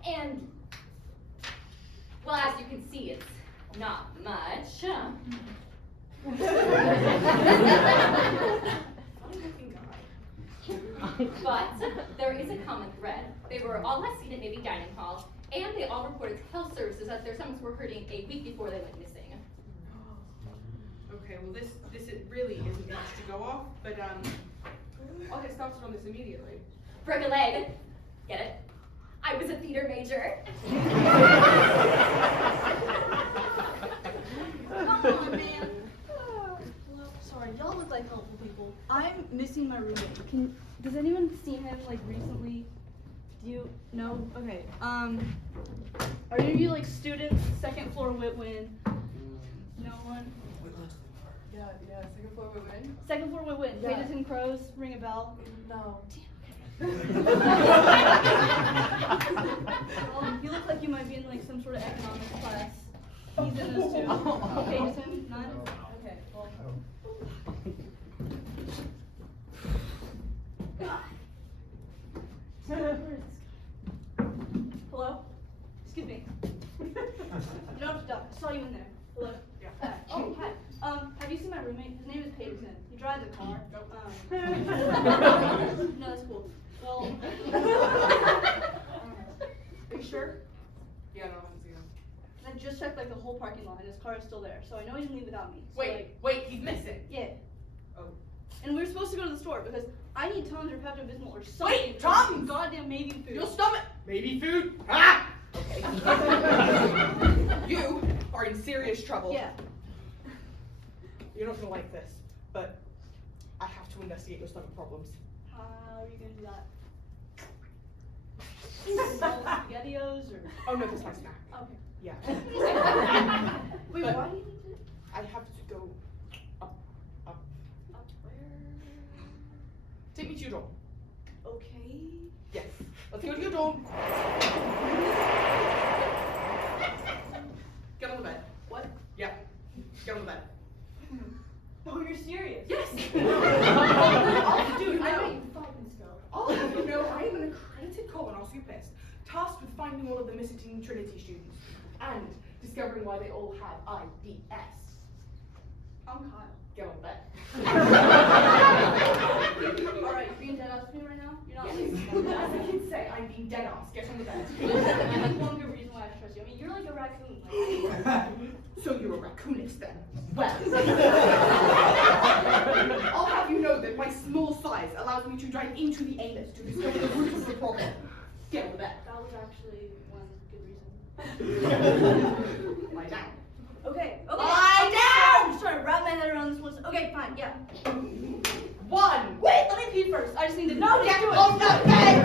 And, well, as you can see, it's not much. But there is a common thread. They were all last seen at Navy Dining Hall, and they all reported to health services that their stomachs were hurting a week before they went missing. Okay, well this really isn't much to go off, but I'll get started on this immediately. Broke a leg. Get it? I was a theater major. Come on, man. Hello, sorry, y'all look like helpful people. I'm missing my roommate. Does anyone see him like recently? Do you know? Okay. Are any of you like students? Second floor Whitwin. No one. Yeah, second floor Whitwin. Second floor Whitwin. Yeah. Pages and Crows. Ring a bell. No. You look like you might be in like some sort of economics class. He's in this too. Pages, none. Okay. Well. Hello? Excuse me. No, I saw you in there. Hello? Yeah. Oh, hi. Have you seen my roommate? His name is pays him. He drives a car. No, that's cool. Well, are you sure? Yeah, no, I haven't seen him. I just checked like the whole parking lot and his car is still there, so I know he didn't leave without me. So, Wait, he's missing. Yeah. Oh. And we were supposed to go to the store because I need Tom's or Pepto-Bismol or something. Wait, Tom's! Goddamn maybe food. Your stomach! Maybe food? Ah! Okay. You are in serious trouble. Yeah. You're not gonna like this, but I have to investigate your stomach problems. How are you gonna do that? SpaghettiOs or? Oh no, that's my snack. Okay. Yeah. Wait, But why do you need to? I have to go up. Up where? Take me to your dorm. Okay. Yes. Let's go to your dorm. Get on the bed. What? Yeah. Get on the bed. Oh, you're serious? Yes. Dude, I know you fucking still. All of you know I am an accredited colonoscopist, tasked with finding all of the missing Trinity students and discovering why they all have IBS. I'm Kyle. Get on the bed. Alright, you're being dead ass to me right now? You're not Yes. listening. As the kids say, I'm being dead ass. Get on the bed. That's one good reason why I trust you. I mean, you're like a raccoon. Like, So you're a raccoonist then? Well, I'll have you know that my small size allows me to dive into the anus to discover the root of the problem. Get on the bed. that was actually one good reason. Lie down. Okay. Lie down! I'm just trying to wrap my head around this one. Okay, fine, yeah. 1. Wait, let me pee first. I just need to know. Get on the bed!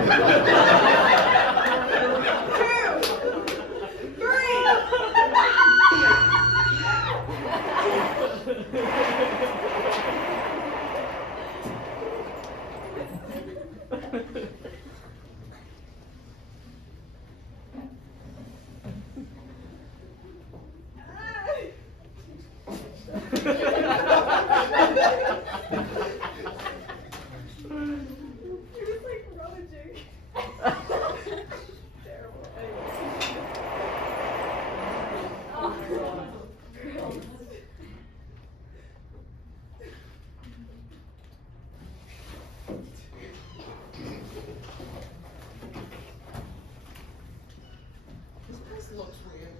2. 3. This place looks weird.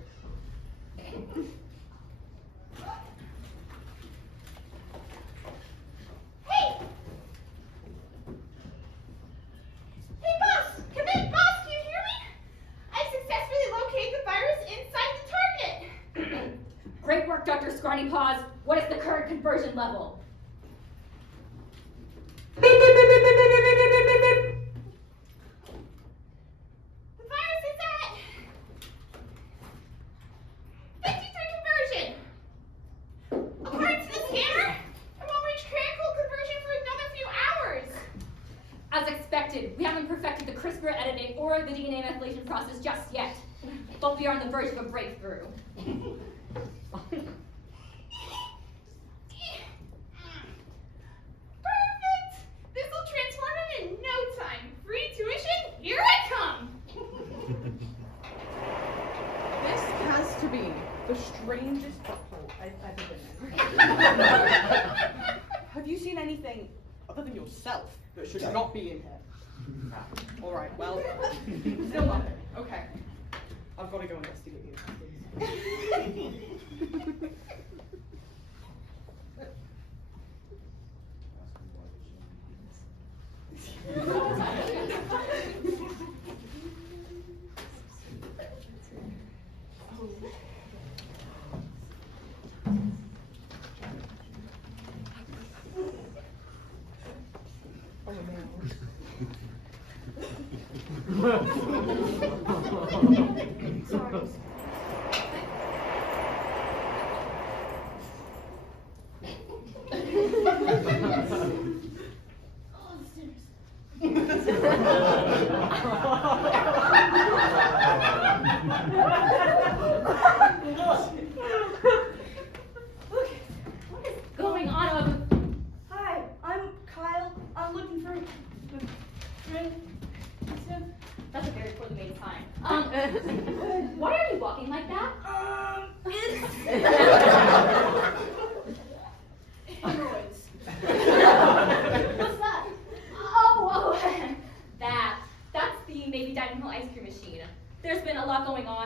Hey boss! Come in, boss! Can you hear me? I successfully located the virus inside the target! Great work, Dr. Scrawny Paws. What is the current conversion level? The virus is at 53 conversion! According to the scanner, it won't reach critical conversion for another few hours! As expected, we haven't perfected the CRISPR editing or the DNA methylation process just yet, but we are on the verge of a breakthrough. Perfect! This will transform it in no time. Free tuition, here I come! This has to be the strangest butthole I've ever been in. Have you seen anything other than yourself that should not be in here? Alright, well, still nothing. Okay. I've got to go investigate you. Sorry. What is going on? Hi, I'm Kyle. I'm looking for a friend. That's a very poorly made sign. Why are you walking like that? It's hemorrhoids.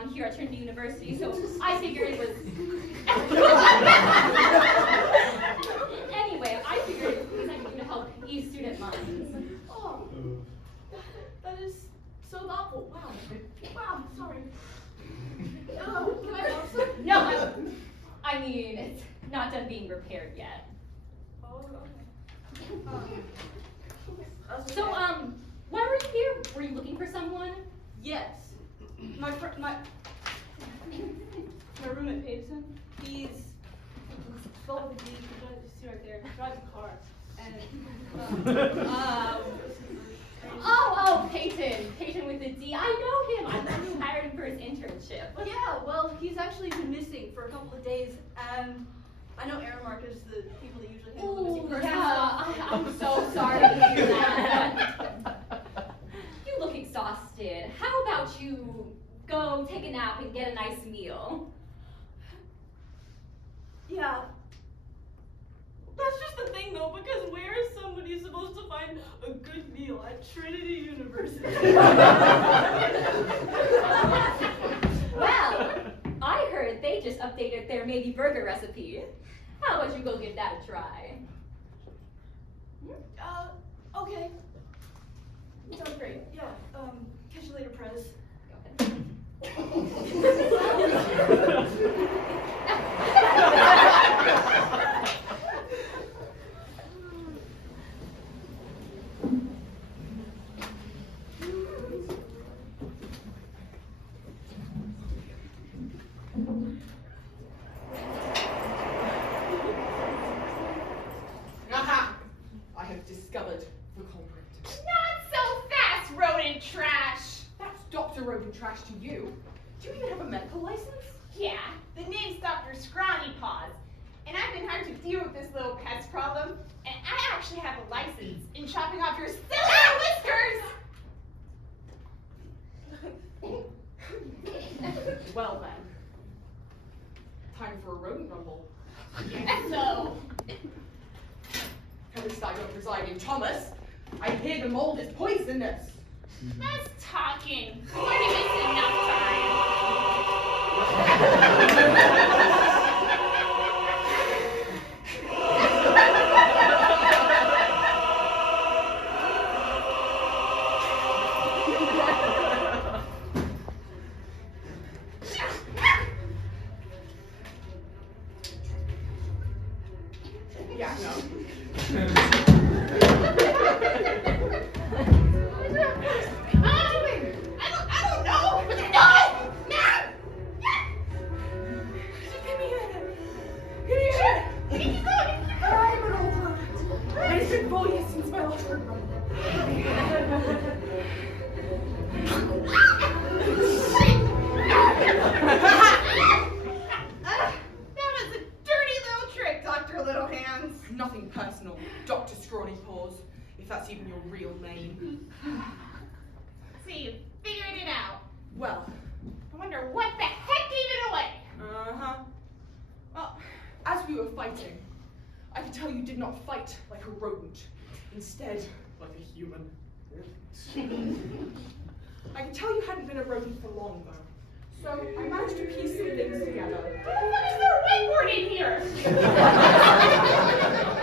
on here at Trinity University, so I figured it was... Anyway, I figured it was something to help ease student minds. Oh, that is so thoughtful. Wow. Wow, sorry. Can I help some? No, I mean, it's not done being repaired yet. Oh, okay. So, why were you here? Were you looking for someone? Yes. My roommate Payson, he's spelled with a D, you can see right there, he drives a car. And Oh, Peyton with the D. I know him. I'm the one who hired him for his internship. yeah, well, he's actually been missing for a couple of days, and I know Aramark is the people that usually handle the missing persons. Yeah, I'm so sorry to hear that. You look exhausted. How about you go take a nap and get a nice meal? Yeah. That's just the thing though, because where is somebody supposed to find a good meal at Trinity University? Well, I heard they just updated their maybe burger recipe. How about you go give that a try? Okay. Sounds great. Yeah. Catch you later, Prez. Aha! I have discovered the culprit. Not so fast, rodent trash! That's Dr. Rodent Trash to you. Do you even have a medical license? Yeah, the name's Dr. Scrawny Paws, and I've been hired to deal with this little pest problem, and I actually have a license in chopping off your silly whiskers! Well then. Time for a rodent rumble. So, At least I don't reside in Thomas. I hear the mold is poisonous. less talking. We've already wasted enough time. Yeah, no. Nothing personal, Dr. Scrawny Paws, if that's even your real name. So you figured it out. Well, I wonder what the heck gave it away. uh-huh. Well, as we were fighting, I can tell you did not fight like a rodent. Instead, like a human. I can tell you hadn't been a rodent for long, though. So I managed to piece some things together. What the fuck is there a whiteboard in here?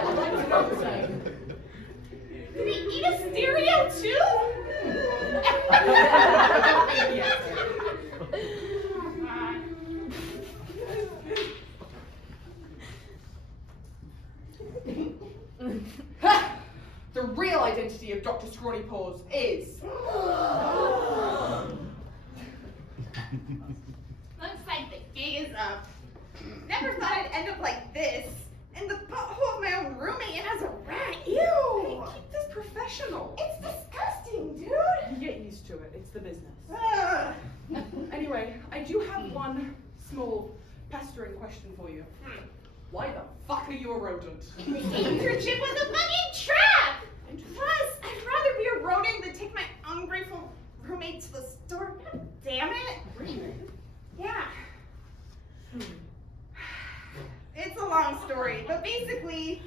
I'd like to know the same. Did he eat a stereo too? Yes. The real identity of Dr. Scrawny Paws is... Looks like the gig is up. Never thought I'd end up like this. In the butthole of my own roommate and as a rat. Ew! Hey, keep this professional. It's disgusting, dude! You get used to it. It's the business. Ugh. Anyway, I do have one small pestering question for you. Why the fuck are you a rodent? The internship was a fucking trap! Plus, I'd rather be a rodent than take my ungrateful roommate to the store. God damn it! Yeah. It's a long story, but basically,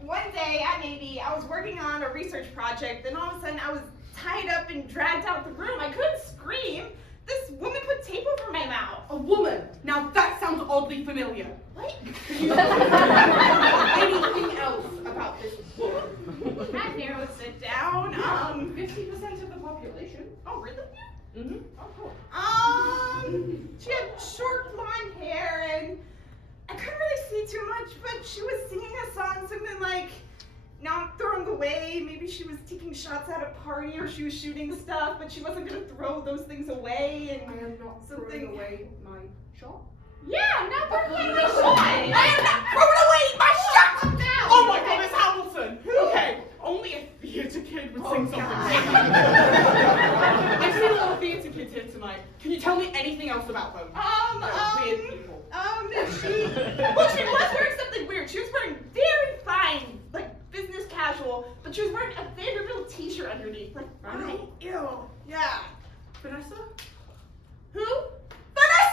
one day at Navy, I was working on a research project, and all of a sudden I was tied up and dragged out the room. I couldn't scream. This woman put tape over my mouth. woman. Now that sounds oddly familiar. What? Anything else about this woman? That narrows it down. 50% of the population. Oh, really? Mm-hmm. Oh, cool. She had short blonde hair and I couldn't really see too much, but she was singing a song, something like not throwing away. Maybe she was taking shots at a party or she was shooting stuff, but she wasn't gonna throw those things away and I am not throwing away my shot. Yeah, I'm not throwing away my shot. I am not throwing away my shot! Calm down. Oh my God, Miss Hamilton! Okay, only a theater kid would sing something like that. I've seen a lot of theater kids here tonight. Can you tell me anything else about them? Weird people. She was wearing something weird. She was wearing very fine, like business casual, but she was wearing a Vanderbilt t-shirt underneath. Like, Oh, ew. Yeah. Vanessa? Who? Vanessa!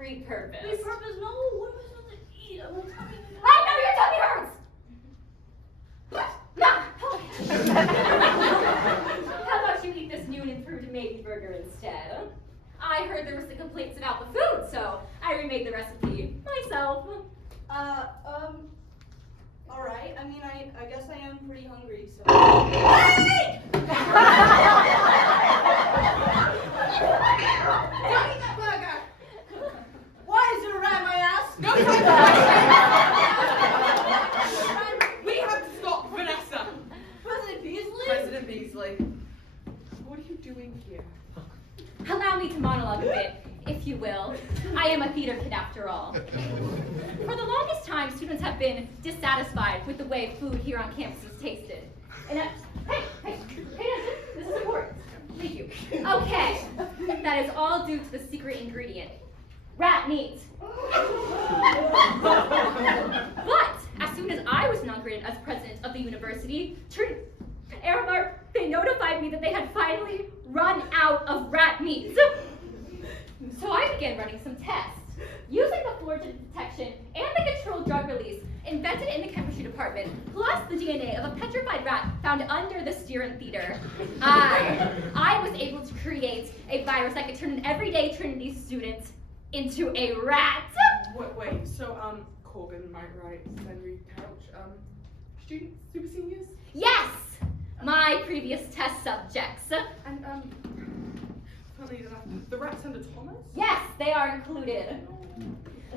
Repurposed. Repurpose? No, what am I supposed to eat? I'm not talking I know your tummy hurts! Nah. How about you eat this new and improved Maggie burger instead? I heard there were some complaints about the food, so I remade the recipe myself. Alright. I mean, I guess I am pretty hungry, so. Hey! Don't eat that burger! Why is there a rat in my ass? No time for We have to stop Vanessa. President Beasley? President Beasley. What are you doing here? Allow me to monologue a bit, if you will. I am a theater kid after all. For the longest time, students have been dissatisfied with the way food here on campus is tasted. And hey, this is important. Thank you. Okay, that is all due to the secret ingredient, rat meat. But as soon as I was inaugurated as president of the university, Aramark, they notified me that they had finally run out of rat meat. So I began running some tests, using the fluoride detection and the controlled drug release invented in the chemistry department, plus the DNA of a petrified rat found under the Steeren Theater. I was able to create a virus that could turn an everyday Trinity student into a rat. Wait, so, Corbin, Mike Wright, Henry Couch, students, super seniors? Yes! My previous test subjects. And, funny enough, the rats under Thomas? Yes, they are included.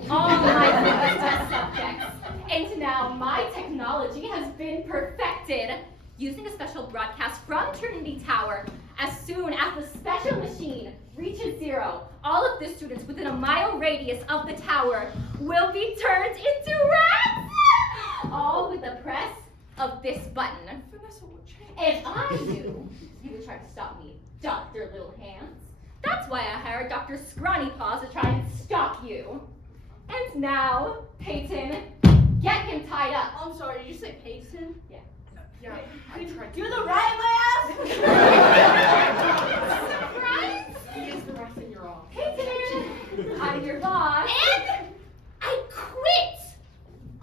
All my previous test subjects. And now my technology has been perfected. Using a special broadcast from Trinity Tower, as soon as the special machine reaches 0, all of the students within a mile radius of the tower will be turned into rats! All with the press of this button. Vanessa, what changed? If I knew you would try to stop me, Dr. Little Hands. That's why I hired Dr. Scrawny Paws to try and stop you. And now, Peyton, get him tied up. I'm sorry, did you say Peyton? Yeah. Yeah, I tried to. You're the rat in my ass? Surprise! He is the rat in your arm. Peyton, I'm your boss. And I quit!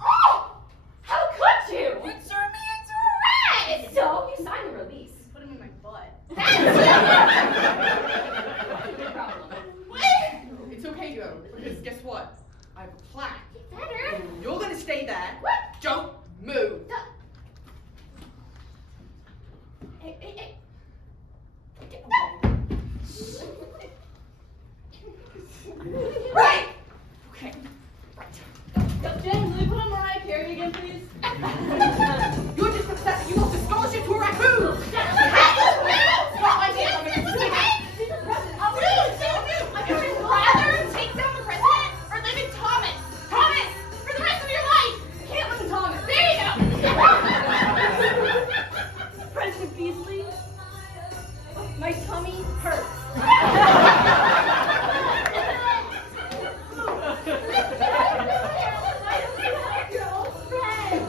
Oh! How could you? You turned me into a rat! So, you signed the release. Put him in my butt. No problem. It's okay though, because guess what? I have a plan. Better. You're gonna stay there. What? Don't move. Isn't it beastly? My tummy hurts.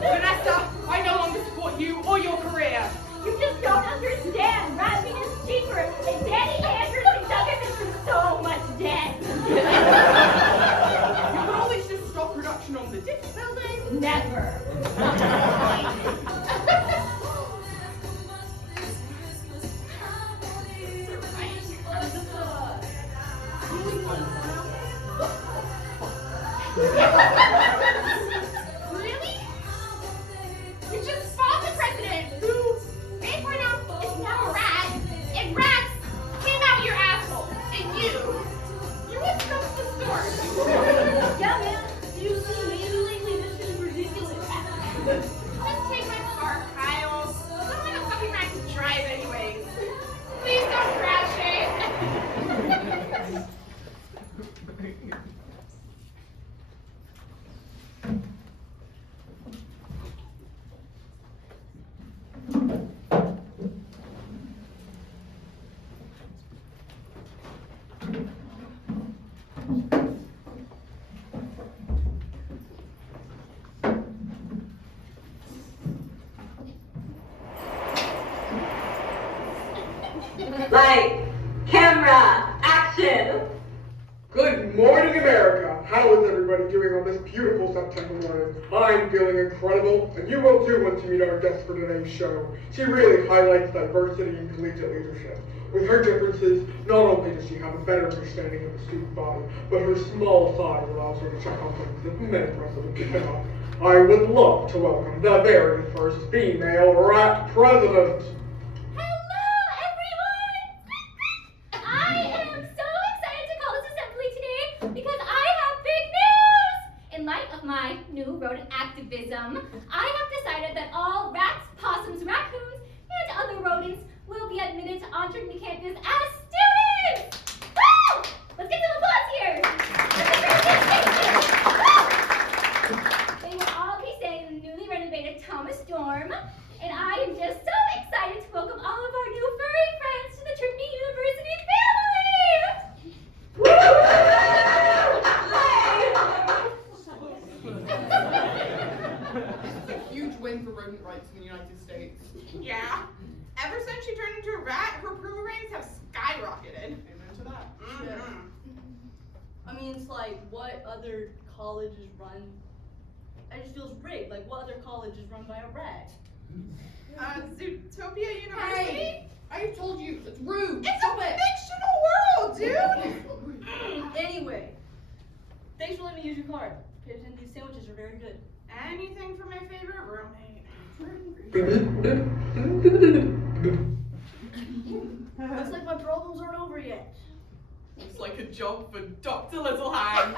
Vanessa, I no longer support you or your career. You just don't understand. Rapping is cheaper, and Danny Andrews and Douglas is in so much debt. You could always just stop production on the Dick's building. Never. Really? You just fought the president, who, may I point out, is now a rat, and rats came out your asshole, and you would stuff the store. Yeah, man. Do you see me lately? This is ridiculous. Just take my car, Kyle. I'm like a fucking rat to drive anyways. Please don't crash it. Light, camera, action! Good morning, America! How is everybody doing on this beautiful September morning? I'm feeling incredible, and you will too once you meet our guest for today's show. She really highlights diversity in collegiate leadership. With her differences, not only does she have a better understanding of the student body, but her small size allows her to check on things that many presidents cannot. I would love to welcome the very first female rat president. I am so excited to call this assembly today because I have big news! In light of my new rodent activism, I have decided that all rats, possums, raccoons, and other rodents will be admitted to entering the campus as students! Woo! Let's get some applause here! They will all be staying in the newly renovated Thomas dorm, and I am just so excited to welcome all of our new furry friends to the Trinity University It's a huge win for rodent rights in the United States. Yeah. Ever since she turned into a rat, her approval ratings have skyrocketed. Amen to that. Mhm. I mean, it's like, what other college is run? It just feels rigged. Like, what other college is run by a rat? Zootopia University? Hey, I told you, it's rude. It's Stop a it. fictional world, dude! Anyway, thanks for letting me use your card. Pigeon, these sandwiches are very good. Anything for my favorite roommate. Looks like my problems aren't over yet. Looks like a job for Dr. Littlehand.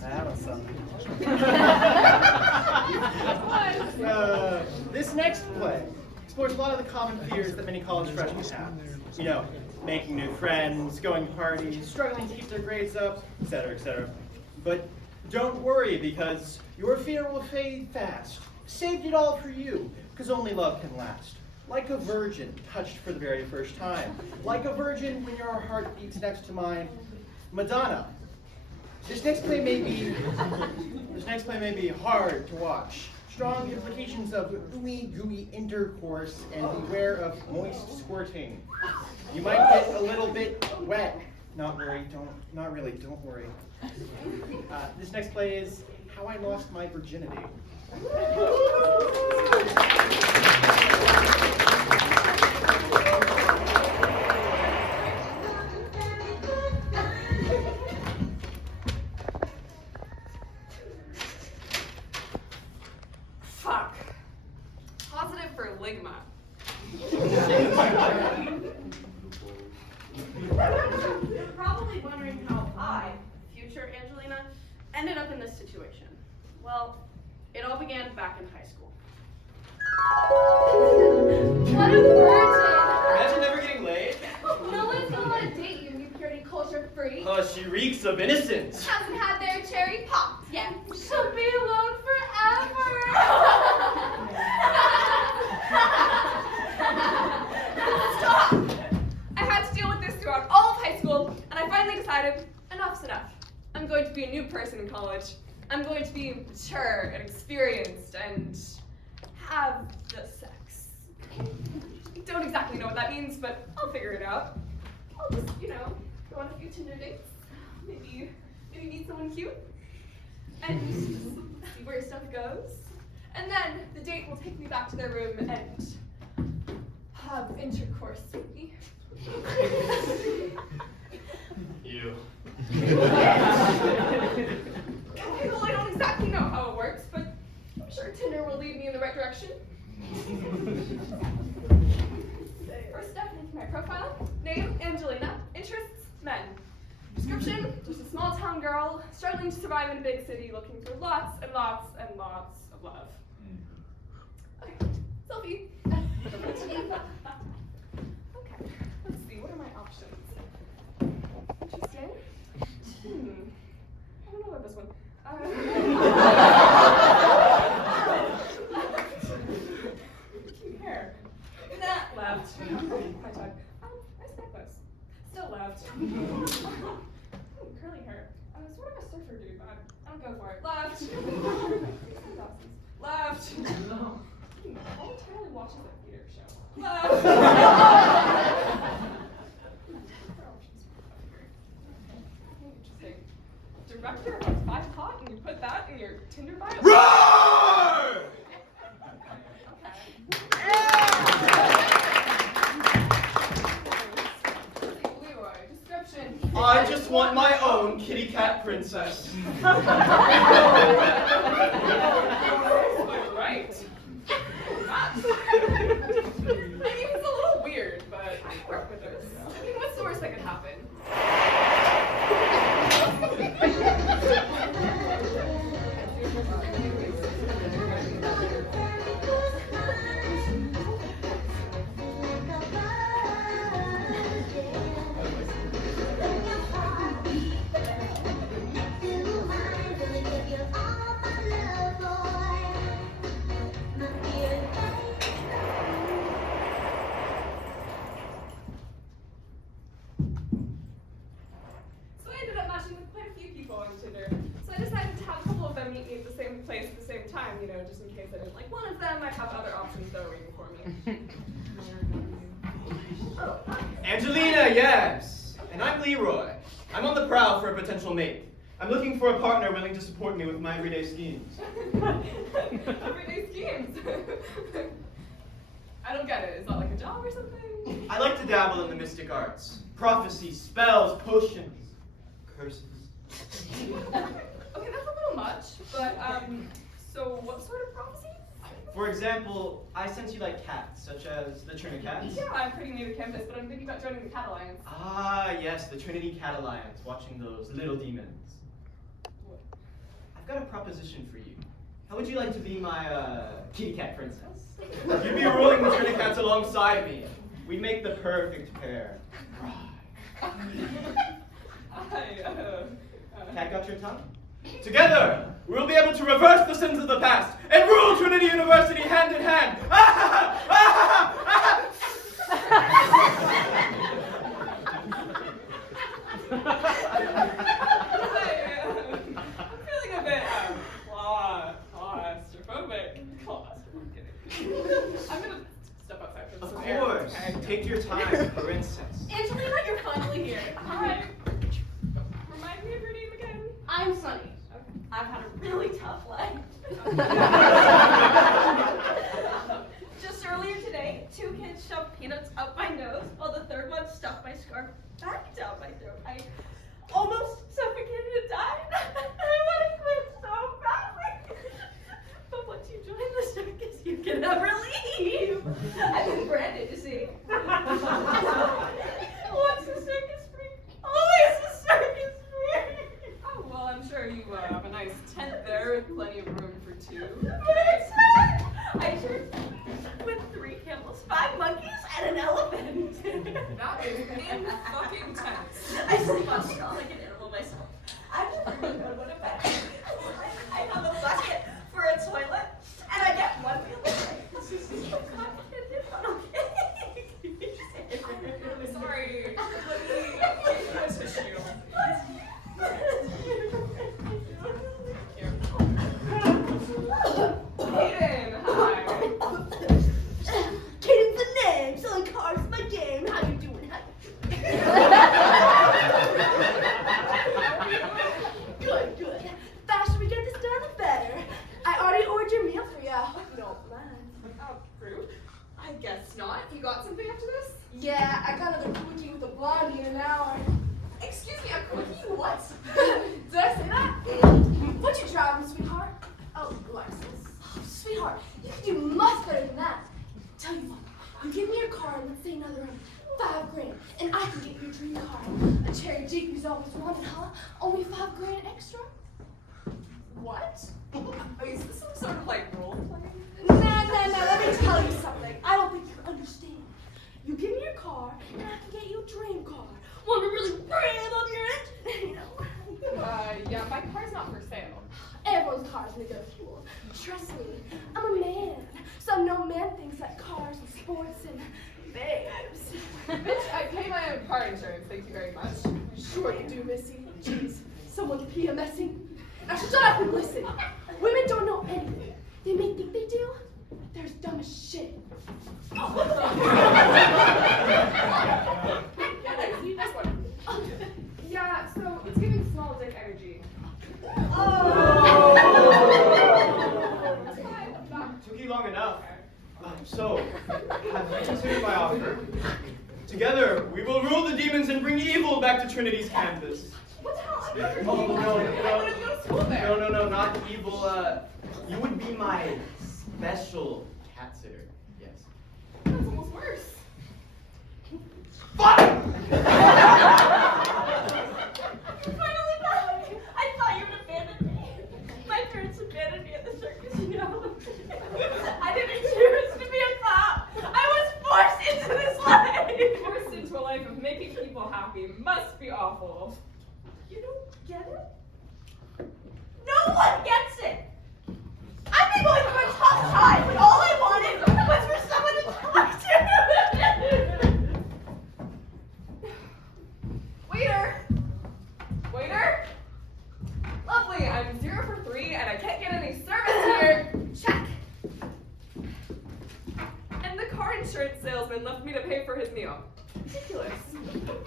That was something. This next play explores a lot of the common fears that many college freshmen have. You know, making new friends, going to parties, struggling to keep their grades up, etc., etc. But don't worry, because your fear will fade fast. Saved it all for you, because only love can last. Like a virgin touched for the very first time. Like a virgin when your heart beats next to mine. Madonna. This next play may be hard to watch. Strong implications of ooey gooey intercourse, and beware of moist squirting. You might get a little bit wet. Not really, don't worry. This next play is How I Lost My Virginity. Fuck. Positive for ligma. You're probably wondering how I, future Angelina, ended up in this situation. Well, it all began back in high school. What a virgin! weeks of innocence. Hasn't had their cherry popped yet. She'll be alone forever. Stop! I had to deal with this throughout all of high school, and I finally decided enough's enough. I'm going to be a new person in college. I'm going to be mature and experienced and have the sex. I don't exactly know what that means, but I'll figure it out. I'll just, go on a few Tinder dates. Maybe meet someone cute. And see where stuff goes. And then the date will take me back to their room and have intercourse with me. You. Okay, well, I don't exactly know how it works, but I'm sure Tinder will lead me in the right direction. First step, making my profile. Name, Angelina. Interests, men. Description, just a small town girl, struggling to survive in a big city, looking for lots and lots and lots of love. Okay, selfie. Okay, let's see, what are my options? Interesting. I don't know about this one. Cute hair. Nah, left. My time. Nice necklace. Still left. Ooh, curly hair. Sort of a surfer dude, but I don't go for it. Left. Left. Voluntarily watches a theater show. Left. Interesting. Director of FYPOT, and you put that in your Tinder bio? Roar! I just want my own kitty cat princess. Right. Maybe it's a little weird, but I work with this. I mean, what's the worst that could happen? So I ended up matching with quite a few people on Tinder. So I decided to have a couple of them meet me at the same place at the same time, just in case I didn't like one of them, I'd have other options that were waiting for me. Oh, hi. Angelina, yes. And I'm Leroy. I'm on the prowl for a potential mate. I'm looking for a partner willing to support me with my everyday schemes. Everyday schemes. I don't get it. Is that like a job or something? I like to dabble in the mystic arts. Prophecy, spells, potions, curses. Okay, that's a little much, but, so what sort of prophecy? For example, I sense you like cats, such as the Trinity Cats. Yeah, I'm pretty new to campus, but I'm thinking about joining the Cat Alliance. Ah, yes, the Trinity Cat Alliance, watching those little demons. What? I've got a proposition for you. How would you like to be my, kitty cat princess? You'd be ruling the Trinity Cats alongside me. We'd make the perfect pair. Cat got your tongue? Together, we'll be able to reverse the sins of the past and rule Trinity University hand in hand. I'm feeling a bit claustrophobic. I'm gonna step outside for Of some air. course. Okay. Take your time, princess. Angelina, you're finally here. Hi. Remind me of your name again. I'm Sunny. I've had a really tough life. Just earlier today, 2 kids shoved peanuts up my nose, while the third one stuffed my scarf back down my throat. I almost suffocated and died. I want to quit so badly. But once you join the circus, you can never leave. I've been branded, you see. What's the circus free? Always the circus free. Oh, well, I'm sure you have a nice tent there with plenty of room for 2. I toured with 3 camels, 5 monkeys, and an elephant. That is in fucking tense. I sleep on the like an animal myself. I've never really known what a bed is. I have a bucket for a toilet, and I get one meal a day. It's just so complicated, but okay. I'm sorry. Let me tissue. Hayden, hi. Hayden's the name, selling cars is my game. How you doing? Good. Faster we get this done, the better. I already ordered your meal for ya. Hope you don't mind. Oh, rude. I guess not. You got something after this? Yeah, I got another cookie with a blondie in an hour. Excuse me, a cookie? What? Did I say that? What you driving, sweetheart? Oh, Lexus. Oh, sweetheart, you can do much better than that. Tell you what, you give me your car and let's say another $5 grand, and I can get you a dream car. A cherry Jeep you've always wanted, huh? Only $5 grand extra? What? Is this some sort of like role playing? Nah, let me tell you something. I don't think you understand. You give me your car, and I can get you a dream car. One to really rev up your engine, you know. Yeah, my car's not for sale. Everyone's car's gonna go fuel. Trust me, I'm a man. Some no man thinks that cars and sports and babes. Bitch, I pay my own car insurance, thank you very much. Sure you do, Missy. Jeez, someone PMSing. Now shut up and listen. Women don't know anything. They may think they do. They're as dumb as shit. Yeah, so it's giving small dick energy. Took you long enough. So, have you considered my offer? Together, we will rule the demons and bring evil back to Trinity's canvas. What the hell? Oh, no, not evil. You would be my special cat sitter. Yes. That's almost worse. Fuck! You're finally back! I thought you would abandon me. My parents abandoned me at the circus, you know. I didn't choose to be a cop. I was forced into this life. Forced into a life of making people happy must be awful. You don't get it? No one gets it. I've been going through a tough time, but all I wanted was for someone to talk to. Waiter? Lovely, I'm 0 for 3 and I can't get any service here. Check. And the car insurance salesman left me to pay for his meal. Ridiculous.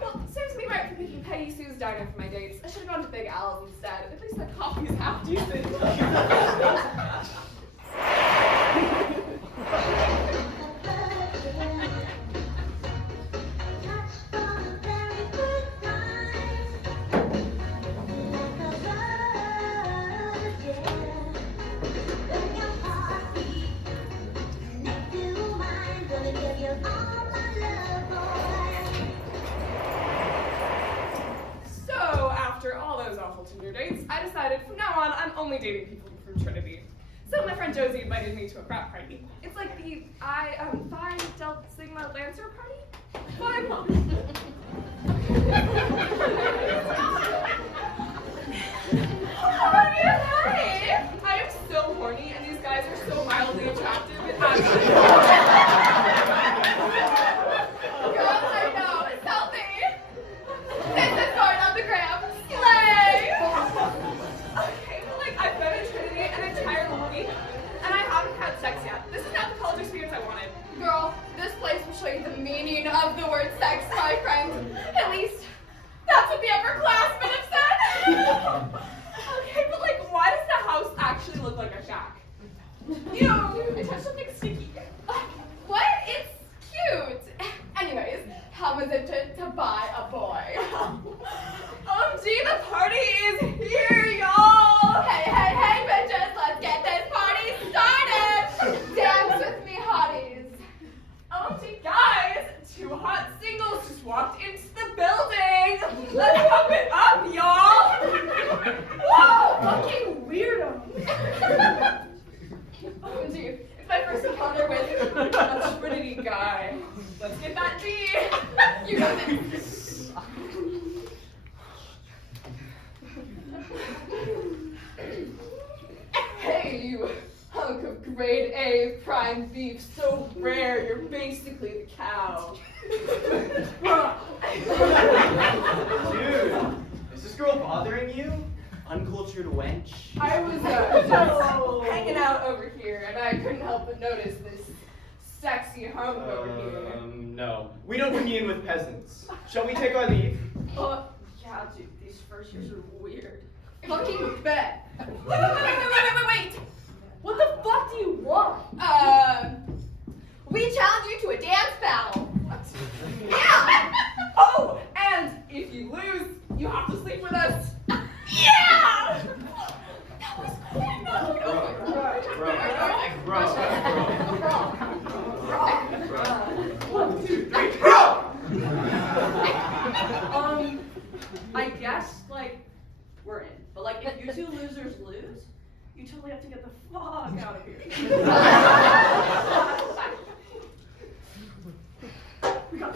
Well, serves me right for picking Peggy Sue's diner for my dates. I should have gone to Big Al's instead. At least the coffee is half decent. So, after all those awful Tinder dates, I decided from now on I'm only dating people from Trinity. So my friend Josie invited me to a frat party. It's like the Phi Delta Sigma Lancer party. Fun. Hi! I am so horny and these guys are so mildly attractive. It actually Girls, I know. Selfie! This is going on the gram. Slay! Okay, but like I've been in Trinity an entire week and I haven't had sex yet. This is not the college experience I wanted. Girl, this place will show you the meaning of the word sex, my friend. At least, that's what the upperclassmen have said. Okay, but like, why does the house actually look like a shack? Ew, I touched something sticky. What? It's cute. Anyways, how was it to buy a boy? OMG, the party is here, y'all! Hey, bitches, let's get this party started! Dance with me, hotties. OMG, guys, 2 hot singles just walked into the building! Let's pump it up, y'all! Whoa, fucking weirdo. OMG, it's my first encounter with a Trinity guy. Let's get that D! You got this. so rare. You're basically the cow. Dude, is this girl bothering you? Uncultured wench? I was just hanging out over here, and I couldn't help but notice this sexy hunk over here. No. We don't commune with peasants. Shall we take our leave? Yeah, dude, these first years are weird. Fucking bet. Wait! What the fuck do you want? We challenge you to a dance battle. Yeah! Oh, and if you lose, you have to sleep with us. Yeah! That was One, two, three, bro! I guess, like, we're in. But, like, if you two losers lose, you totally have to get the fuck out of here. We got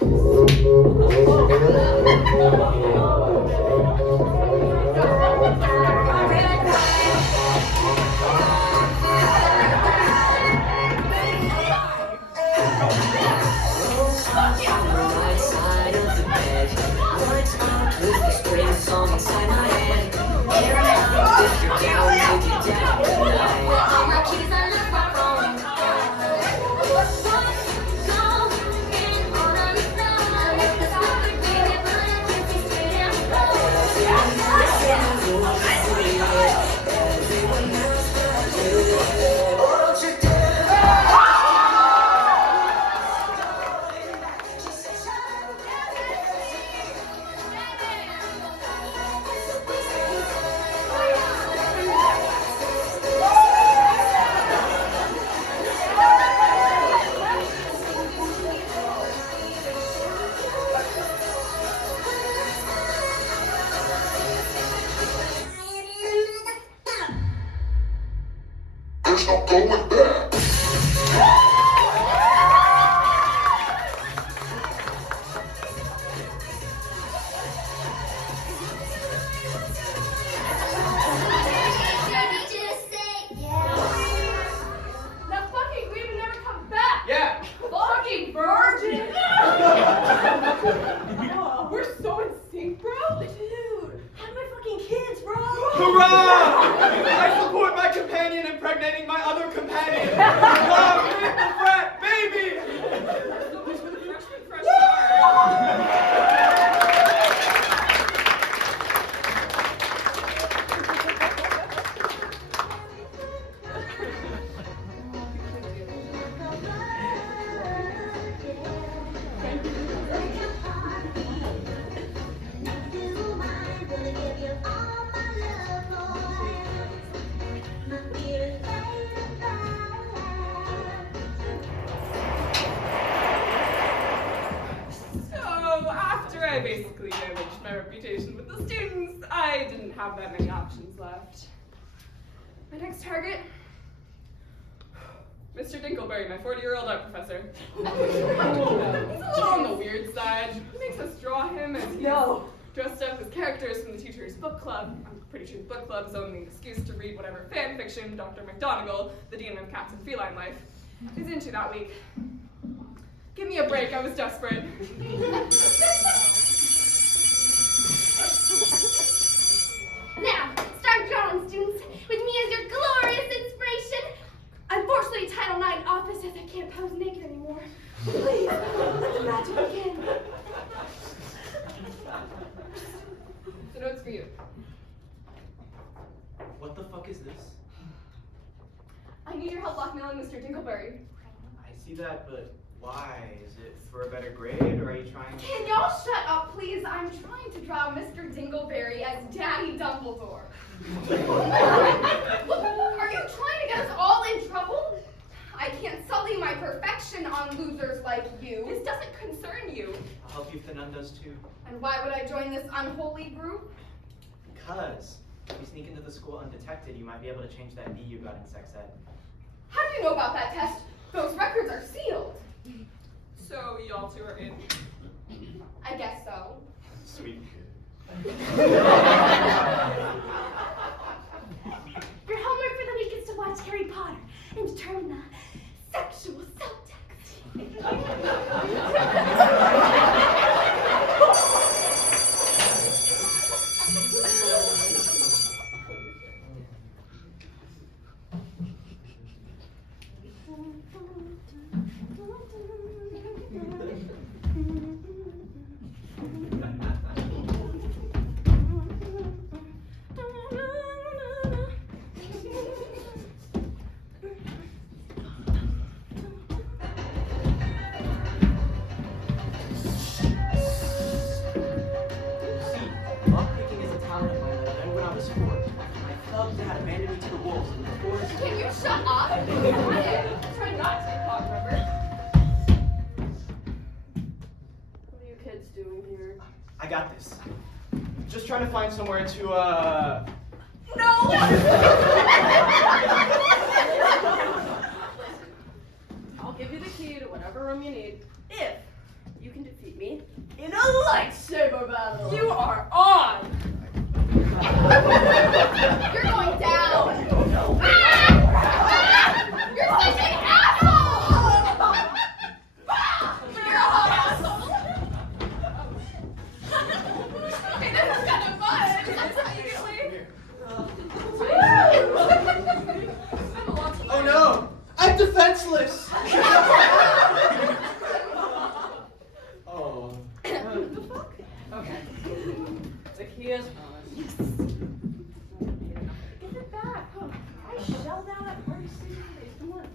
There's no going back. Now fucking leave and never come back. Yeah. Fucking virgin. We're so in sync, bro. Dude, have my fucking kids, bro. Hurrah! I support my companion impregnating my other companion. Love, the frat, baby! So much for the freshman fresh start. So, after I basically damaged my reputation with the students, I didn't have that many options left. My next target? Mr. Dinkelberry, my 40-year-old art professor. He's a little on the weird side. He makes us draw him as he's dressed up as characters from the teacher's book club. I'm pretty sure the book club is only an excuse to read whatever fan fiction Dr. McDonagall, the dean of cats and feline life, is into that week. Give me a break, I was desperate. Now, start drawing, students, with me as your glorious inspiration. Unfortunately, Title IX office says I can't pose naked anymore. Please, let the magic begin. The note's for you. What the fuck is this? I need your help blackmailing Mr. Dinkelberry. I see that, but why? Is it for a better grade, or are you trying? Can y'all shut up, please? I'm trying to draw Mr. Dingleberry as Daddy Dumbledore. Are you trying to get us all in trouble? I can't sully my perfection on losers like you. This doesn't concern you. I'll help you if the nun does too. And why would I join this unholy group? Because if you sneak into the school undetected, you might be able to change that B you got in sex ed. How do you know about that test? Those records are sealed. So y'all two are in. I guess so. Sweet. Your homework for the week is to watch Harry Potter and determine the sexual subtext Can you shut up? Try not to talk, remember? What are you kids doing here? I got this. Just trying to find somewhere to, No! I'll give you the key to whatever room you need, if you can defeat me in a lightsaber battle. You are on! You're going down! Ah! You're such an asshole! You're a hot asshole! Hey, this is kind of fun! That's how you get away. oh no! I'm defenseless! oh. Okay. The key is on. Yes. Give it back. Oh, I shelled out at Party City. Come on.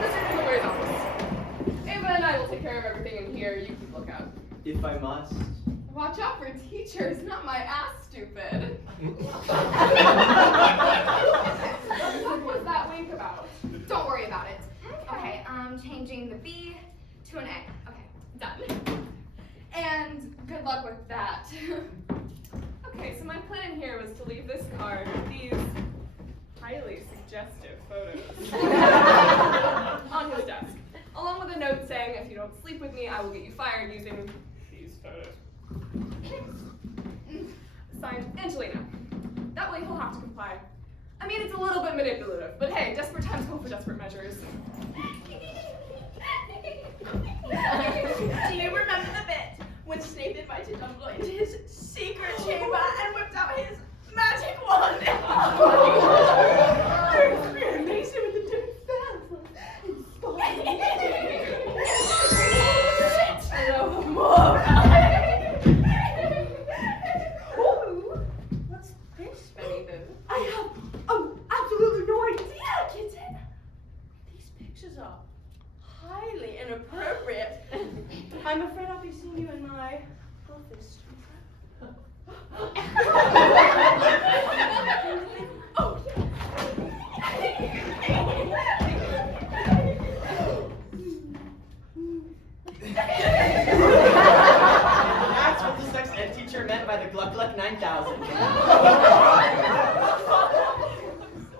Mr. Dingleberry's office. Ava and I will take care of everything in here. You keep lookout. If I must. Watch out for teachers, not my ass, stupid. What was that wink about? Don't worry about it. Okay, changing the B to an A. Okay, done. And good luck with that. Okay, so my plan here was to leave this card with these highly suggestive photos on his desk, along with a note saying, if you don't sleep with me, I will get you fired using these photos. Signed, Angelina. That way he'll have to comply. I mean, it's a little bit manipulative, but hey, desperate times call for desperate measures. Do you remember the bit when Snape invited Dumbledore into his secret chamber and whipped out his magic wand? Our experimentation with the different spells inspired. No more. Ooh, what's this, Benny Boo? I have absolutely no idea, kitten. These pictures are highly inappropriate. I'm afraid I'll be seeing you in my office. Oh, That's what the sex ed teacher meant by the Gluck Gluck 9000.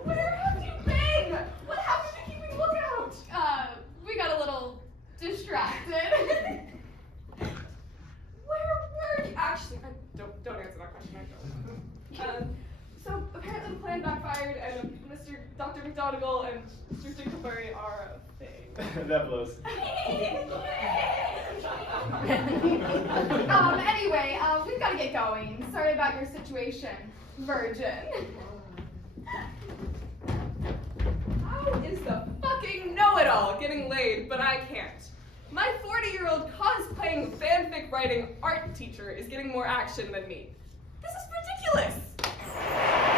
Where have you been? What happened to keeping lookout? We got a little distracted. Where were you? Actually, don't answer that question. I don't. So apparently the plan backfired, and Mr. Dr. McDonagall and Mr. Dingleberry are a thing. that blows. Anyway, we've got to get going. Sorry about your situation, Virgin. How is the fucking know-it-all getting laid, but I can't? My 40-year-old cosplaying fanfic writing art teacher is getting more action than me. This is ridiculous!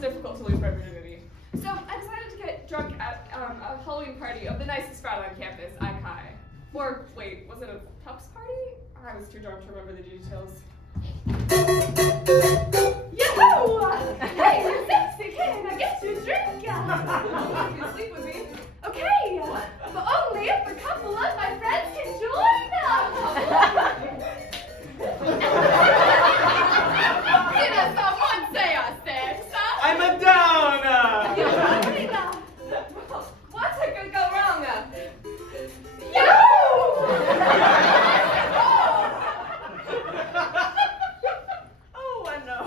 Difficult to lose my virginity. So I decided to get drunk at a Halloween party of the nicest frat on campus, Ikai. Or wait, was it a Tups party? I was too drunk to remember the details. Yahoo! Hey, you sexy kid, I guess you drink. You can sleep with me. Okay, but only if a couple of my friends can join Did someone say a sex? I'm a downer! What could go wrong? Oh, I know.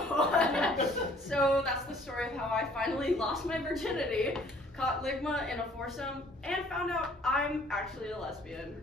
So that's the story of how I finally lost my virginity, caught Ligma in a foursome, and found out I'm actually a lesbian.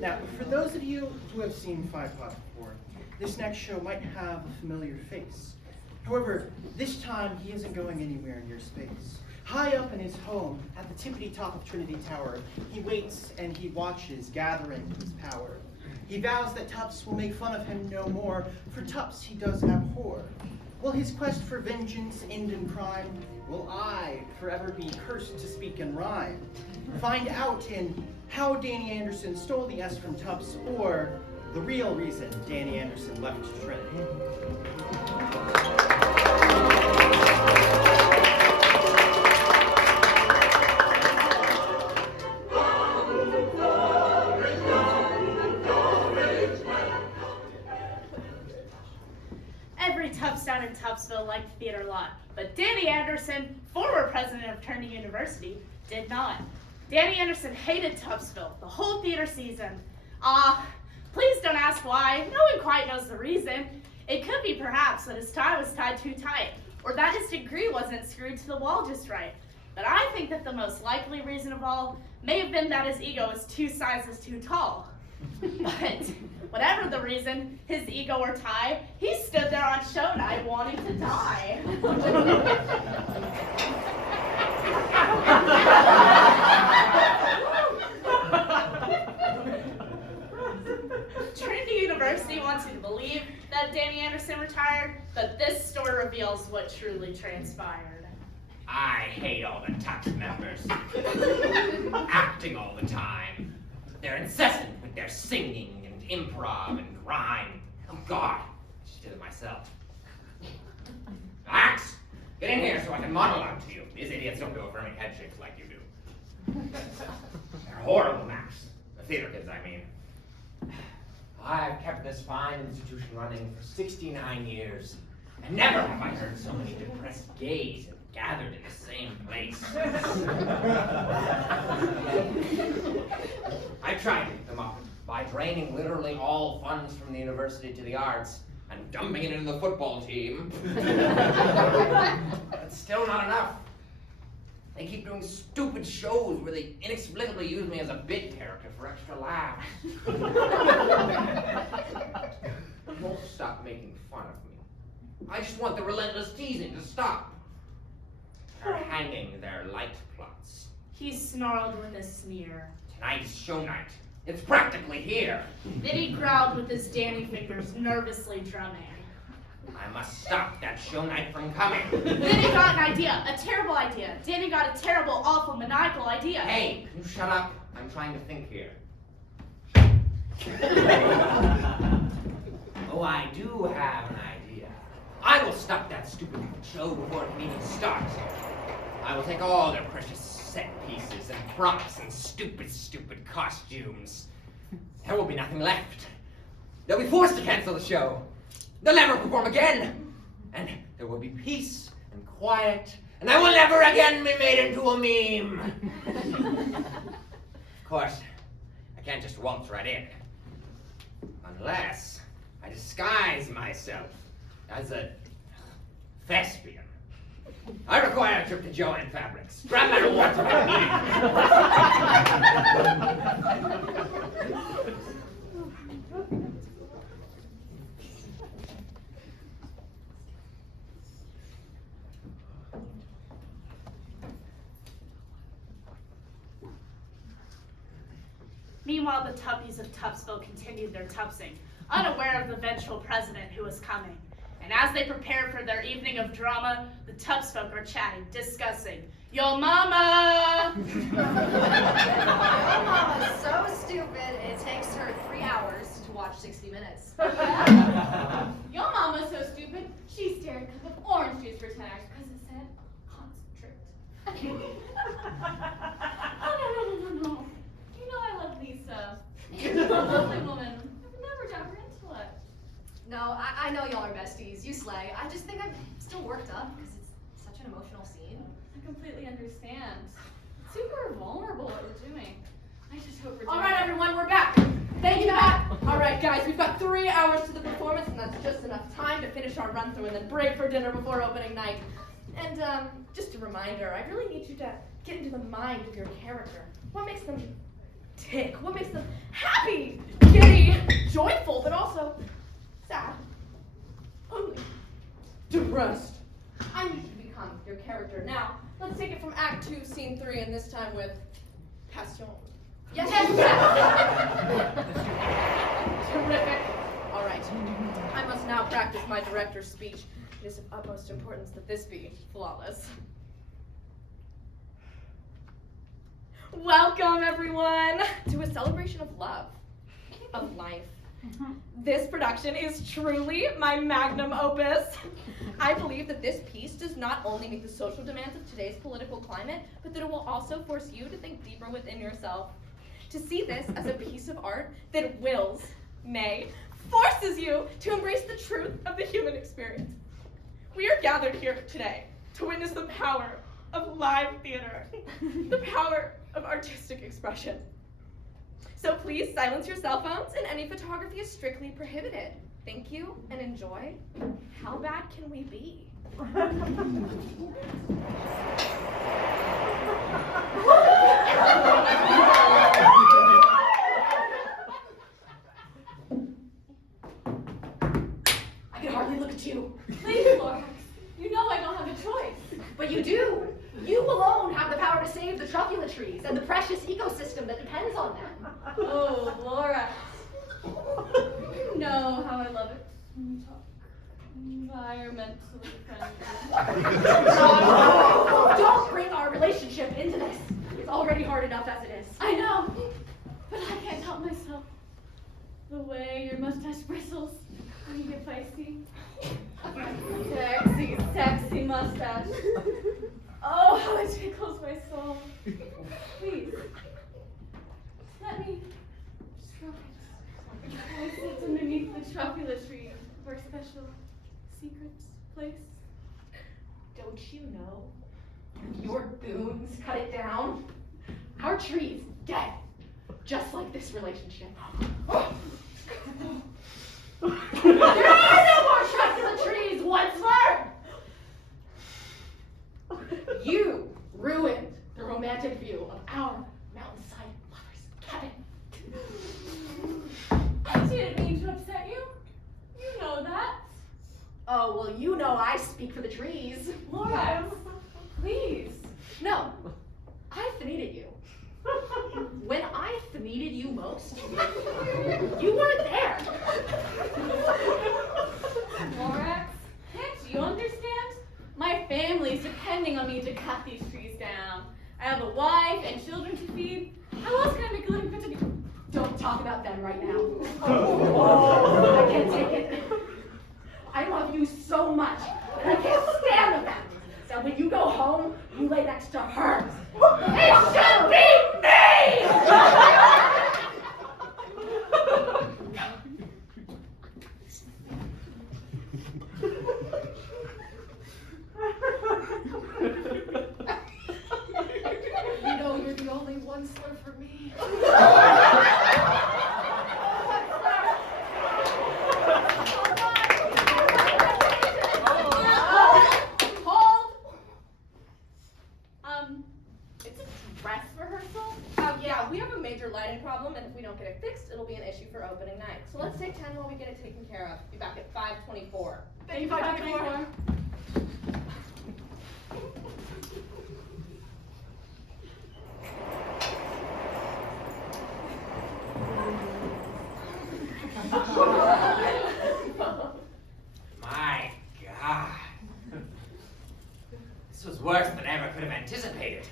Now, for those of you who have seen FYPOT before, this next show might have a familiar face. However, this time he isn't going anywhere near space. High up in his home, at the tippity top of Trinity Tower, he waits and he watches, gathering his power. He vows that Tups will make fun of him no more, for Tups he does abhor. Will his quest for vengeance end in crime? Will I forever be cursed to speak in rhyme? Find out in how Danny Anderson stole the S from Tups, or the real reason Danny Anderson left Trinity. Every Tups down in Tupsville liked the theater a lot, but Danny Anderson, former president of Trinity University, did not. Danny Anderson hated Tupsville the whole theater season. Please don't ask why. No one quite knows the reason. It could be perhaps that his tie was tied too tight, or that his degree wasn't screwed to the wall just right. But I think that the most likely reason of all may have been that his ego was 2 sizes too tall. But whatever the reason, his ego or tie, he stood there on show night wanting to die. Trinity University wants you to believe that Danny Anderson retired, but this story reveals what truly transpired. I hate all the Tups members. Acting all the time. They're incessant with their singing and improv and grime. Oh God, I just did it myself. Max, get in here so I can monologue to you. These idiots don't do affirming head shakes like you do. They're horrible, Max. The theater kids, I mean. I've kept this fine institution running for 69 years, and never have I heard so many depressed gays gathered in the same place. I tried to get them up by draining literally all funds from the university to the arts and dumping it into the football team. But it's still not enough. They keep doing stupid shows where they inexplicably use me as a bit character for extra laughs. They won't stop making fun of me. I just want the relentless teasing to stop. They're hanging their light plots. He snarled with a sneer. Tonight's show night. It's practically here. Then he growled with his Danny fingers nervously drumming. I must stop that show night from coming. Then he got an idea, a terrible idea. Danny got a terrible, awful, maniacal idea. Hey, can you shut up? I'm trying to think here. Oh, I do have an idea. I will stop that stupid show before it can even start. I will take all their precious set pieces and props and stupid costumes. There will be nothing left. They'll be forced to cancel the show. They'll never perform again. And there will be peace and quiet, and I will never again be made into a meme. Of course, I can't just waltz right in. Unless I disguise myself as a thespian. I require a trip to Joanne Fabrics. Strap my reward to my knee. Meanwhile, the Tuppies of Tupsville continued their Tupsing, unaware of the eventual president who was coming. And as they prepared for their evening of drama, the Tups folk are chatting, discussing, Yo mama! Your mama's so stupid, it takes her 3 hours to watch 60 Minutes. Your mama's so stupid, she stared a cup of orange juice for 10 hours because it said concentrate. Oh, no. You know I love Lisa. She's a lovely woman. I've never doubt her intellect. No, I know y'all are besties. You slay. I just think I'm still worked up because it's such an emotional scene. I completely understand. It's super vulnerable what we're doing. I just hope we're doing All right, everyone, we're back. Thank you, Matt. All right, guys, we've got 3 hours to the performance, and that's just enough time to finish our run-through and then break for dinner before opening night. And just a reminder, I really need you to get into the mind of your character. What makes them tick? What makes them happy, giddy, joyful, but also sad? Only depressed. I need you to become your character. Now, let's take it from Act 2, Scene 3, and this time with passion. Yes, yes, yes! Terrific. All right. I must now practice my director's speech. It is of utmost importance that this be flawless. Welcome, everyone, to a celebration of love, of life. This production is truly my magnum opus. I believe that this piece does not only meet the social demands of today's political climate, but that it will also force you to think deeper within yourself. To see this as a piece of art that forces you to embrace the truth of the human experience. We are gathered here today to witness the power of live theater, the power of artistic expression. So please silence your cell phones, and any photography is strictly prohibited. Thank you and enjoy. How bad can we be? I can hardly look at you. Please, Lorax, you know I don't have a choice. But you do. You alone have the power to save the truffula trees and the precious ecosystem that depends on them. Oh, Lorax. You know how I love it when you talk environmentally friendly. No, don't bring our relationship into this. It's already hard enough as it is. I know, but I can't help myself. The way your mustache bristles when you get feisty. Sexy, sexy mustache. Oh, how it tickles my soul. Please, let me stroke it. I sit underneath the truffula tree of our special secret place. Don't you know? Your goons cut it down. Our tree's dead. Just like this relationship. There are no more truffula trees, Onceler! You ruined the romantic view of our mountainside lovers' cabin. I didn't mean to upset you. You know that. Oh, well, you know I speak for the trees. Lorax, please. No, I needed you. When I needed you most, you weren't there. Lorax, can't you understand? My family's depending on me to cut these trees down. I have a wife and children to feed. How else can I make a living for today? Don't talk about them right now. Oh, I can't take it. I love you so much, and I can't stand the fact that when you go home, you lay next to her. It should be me! You know you're the only one slur for me. It's a dress rehearsal? Yeah, we have a major lighting problem, and if we don't get it fixed, it'll be an issue for opening night. So let's take 10 while we get it taken care of. Be back at 5:24. Thank you, 5:24. My God. This was worse than I ever could have anticipated.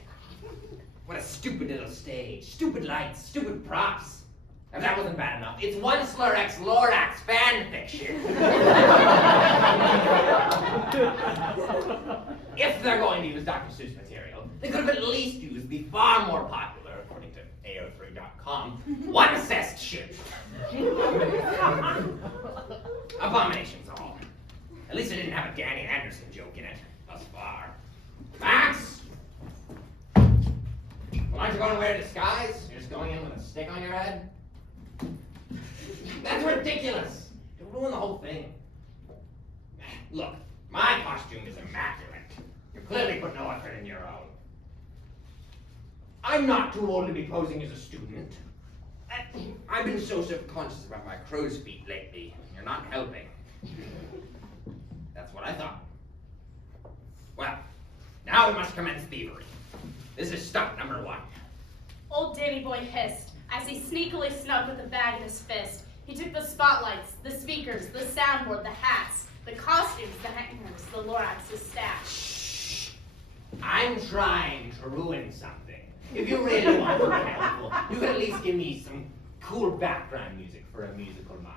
What a stupid little stage. Stupid lights, stupid props. If that wasn't bad enough, it's Onceler x Lorax fan fiction. If they're going to use Dr. Seuss material, they could have at least used the far more popular, according to AO3.com, One Cest ship. Abominations all. At least it didn't have a Danny Anderson joke in it, thus far. Max! Well, aren't you going to wear a disguise? You're just going in with a stick on your head? That's ridiculous! You'll ruin the whole thing. Look, my costume is immaculate. If clearly put no effort in your own. I'm not too old to be posing as a student. I've been so self-conscious about my crow's feet lately. You're not helping. That's what I thought. Well, now we must commence thievery. This is stunt number 1. Old Danny Boy hissed as he sneakily snuck with the bag in his fist. He took the spotlights, the speakers, the soundboard, the hats, the costumes, the hangers, the Lorax, the stash. Shh. I'm trying to ruin something. If you really want to be helpful, you can at least give me some cool background music for a musical montage.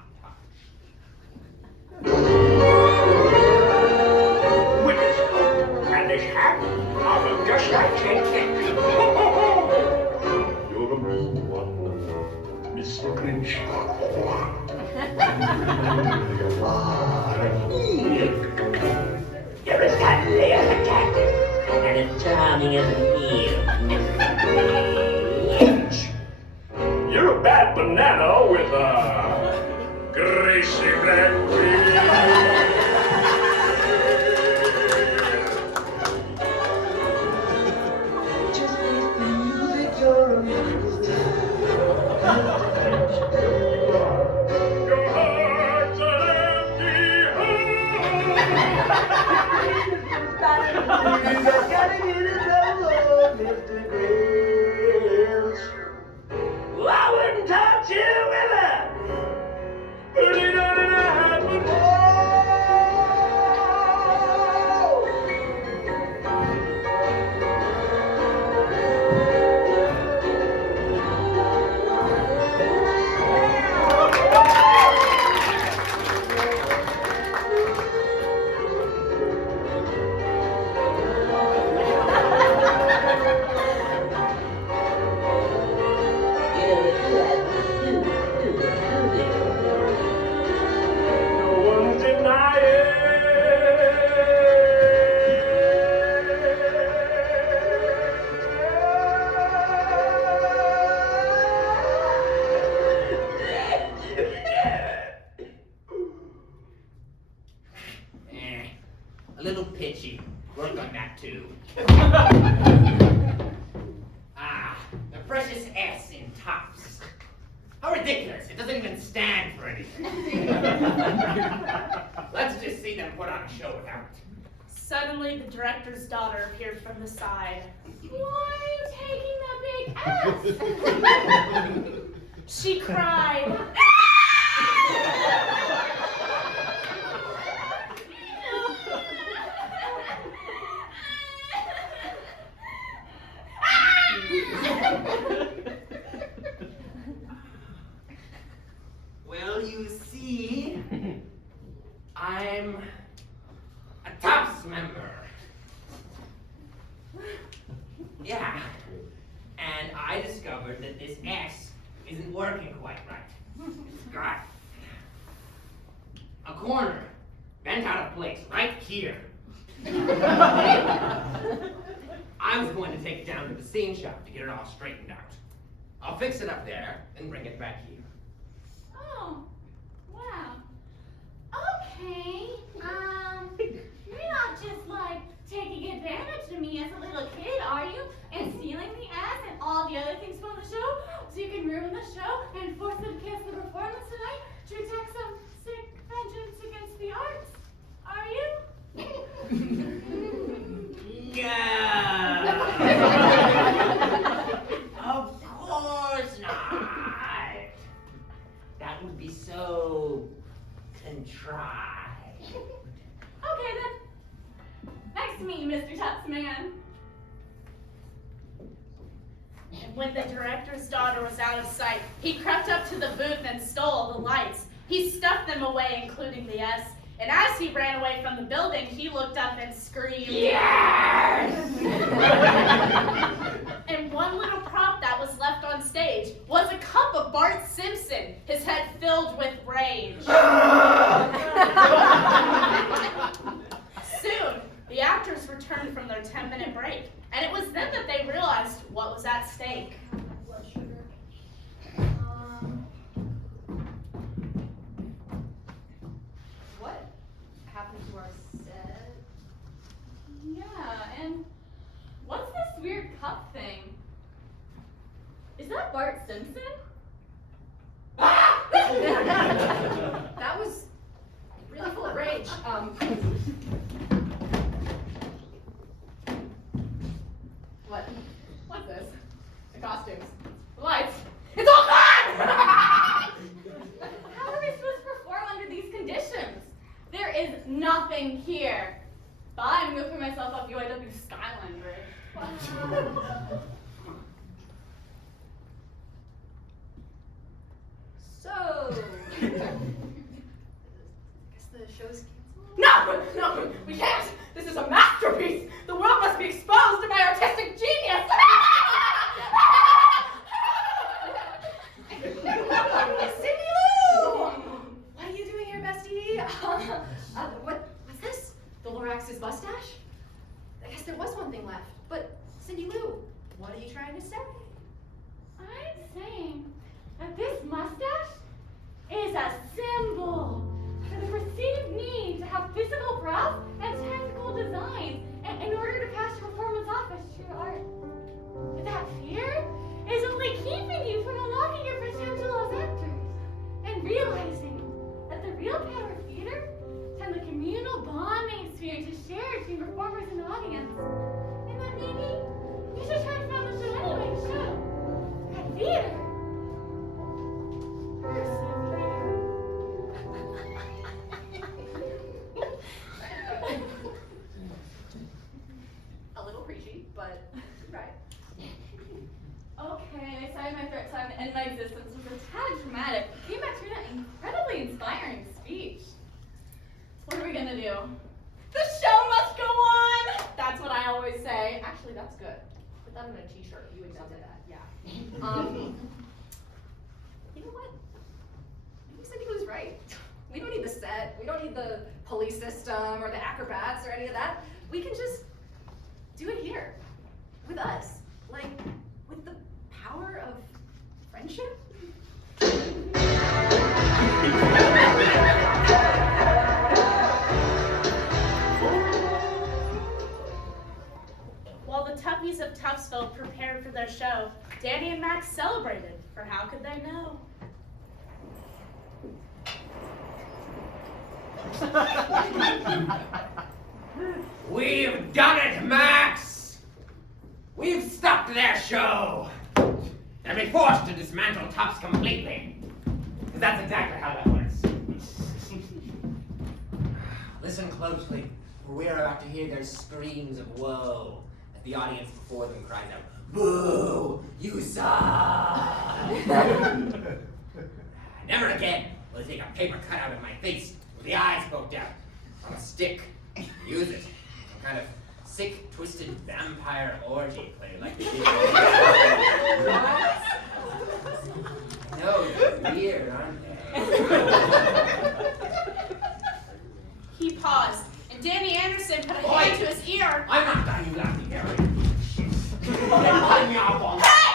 With this coat and this hat, I'll look just like Ted Kent. You're the mean one, Mr. Grinch. You're as cuddly as a cactus and as charming as an eel, Mr. Grinch. You're a bad banana with a greasy black wheel. Just leave the music, you're a monster. Your heart's an empty I gotta get it alone, Mr. Grinch. Well, I wouldn't touch you with a put it on in a hat, but a little pitchy. Work on that too. The precious S in tops. How ridiculous. It doesn't even stand for anything. Let's just see them put on a show without it. Suddenly, the director's daughter appeared from the side. Why are you taking that big S? She cried. Well, you see, I'm a TOPS member. Yeah, and I discovered that this S isn't working quite right. It's got a corner bent out of place right here. I was going to take it down to the scene shop to get it all straightened out. I'll fix it up there and bring it back here. Oh, wow. Okay, you're not just like taking advantage of me as a little kid, are you? And stealing the ass and all the other things from the show so you can ruin the show and force them to cancel the performance tonight to exact some sick vengeance against the arts, are you? Of course not. That would be so contrived. Okay then. Nice to meet you, Mr. Tups Man. And when the director's daughter was out of sight, he crept up to the booth and stole all the lights. He stuffed them away, including the S. And as he ran away from the building, he looked up and screamed, "Yes!" And one little prop that was left on stage was a cup of Bart Simpson, his head filled with rage. Soon, the actors returned from their 10-minute break, and it was then that they realized what was at stake. What happened to our set? Yeah, and Bart Simpson? That was really full of rage. What? What's this? The costumes. The lights. It's all gone! How are we supposed to perform under these conditions? There is nothing here. Bye, I'm gonna throw myself off UIW Skyline Bridge. So, I guess the show's canceled? No, we can't. This is a masterpiece. The world must be exposed to my artistic genius. Cindy Lou! What are you doing here, bestie? What's this? The Lorax's mustache? I guess there was one thing left. But, Cindy Lou, what are you trying to say? I'm saying that this mustache is a symbol for the perceived need to have physical brows and technical designs in order to pass your performance off as true art. But that fear is only keeping you from unlocking your potential as actors and realizing that the real power of theater is in the communal bonding experience shared between performers and audience. And that maybe you should try to find the show anyway to show that theater. A little preachy, but right. Okay, sorry my threat time to end my existence was a tad dramatic. Came back to an incredibly inspiring speech. What are we gonna do? The show must go on! That's what I always say. Actually, that's good. Put that on a t-shirt. You accepted that, yeah. You know what? Maybe Cindy was right. We don't need the set. We don't need the police system or the acrobats or any of that. We can just do it here. With us. Like, with the power of friendship? While the Tuppies of Tuftsville prepared for their show, Danny and Max celebrated, for how could they know? We've done it, Max! We've stopped their show! They'll be forced to dismantle Tufts completely. 'Cause that's exactly how that works. Listen closely, for we are about to hear their screams of woe as the audience before them cries out, "Boo! You suck!" Never again will they take a paper cutout of my face with the eyes poked out on a stick. Use it. Some kind of sick, twisted vampire orgy play like they did. What? No, they're weird, aren't they? He paused, and Danny Anderson put a hand to his ear. I'm not done, you laughing Harry. Cut me off on Hey!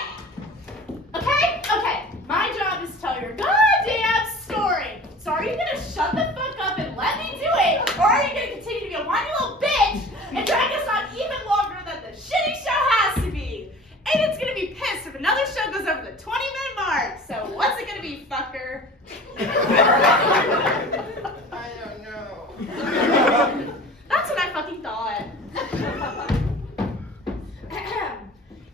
Okay. My job is to tell your goddamn story. So are you gonna shut the fuck up and let me do it? Or are you gonna continue to be a whiny little bitch and drag us on even longer than the shitty show has to be? And it's gonna be pissed if another show goes over the 20-minute mark. So what's it gonna be, fucker? I don't know. That's what I fucking thought.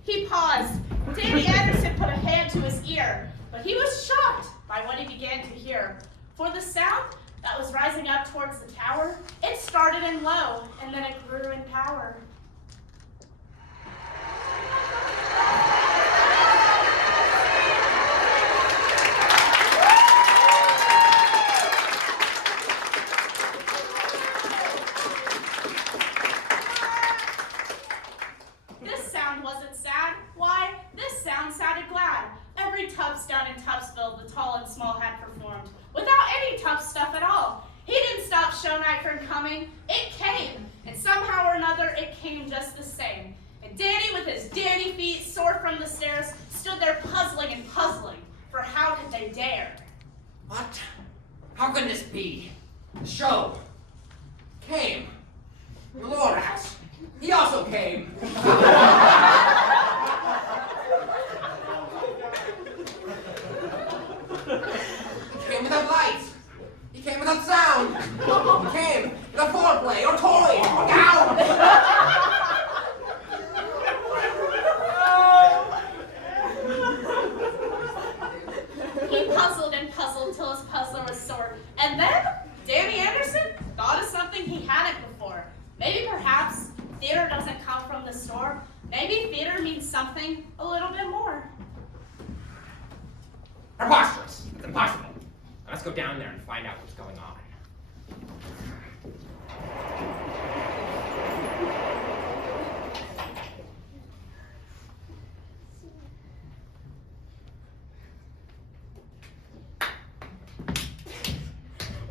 He paused. Danny Anderson put a hand to his ear, but he was shocked by what he began to hear. For the sound that was rising up towards the tower, it started in low, and then it grew in power. This sound wasn't sad. Why? This sound sounded glad. Every Tufts down in Tuftsville, the tall and small had performed, without any tough stuff at all. He didn't stop show night from coming. It came, and somehow or another, it came just the same. And Danny, with his Danny feet sore from the stairs, stood there puzzling and puzzling, for how could they dare? What? How can this be? The show came. The Lorax. He also came. means something a little bit more. Preposterous. It's impossible. Now let's go down there and find out what's going on.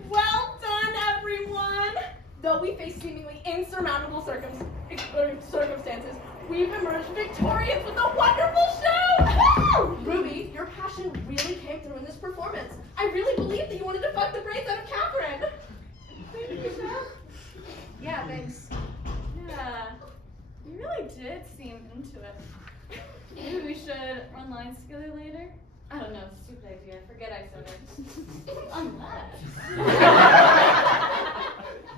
Well done, everyone! Though we face seemingly insurmountable circumstances, we've emerged victorious with a wonderful show! Ruby, your passion really came through in this performance. I really believe that you wanted to fuck the brains out of Catherine. Thank you, Beth. Yeah, thanks. Yeah, you really did seem into it. Maybe we should run lines together later? I don't know, stupid idea. Forget I said it. Unless.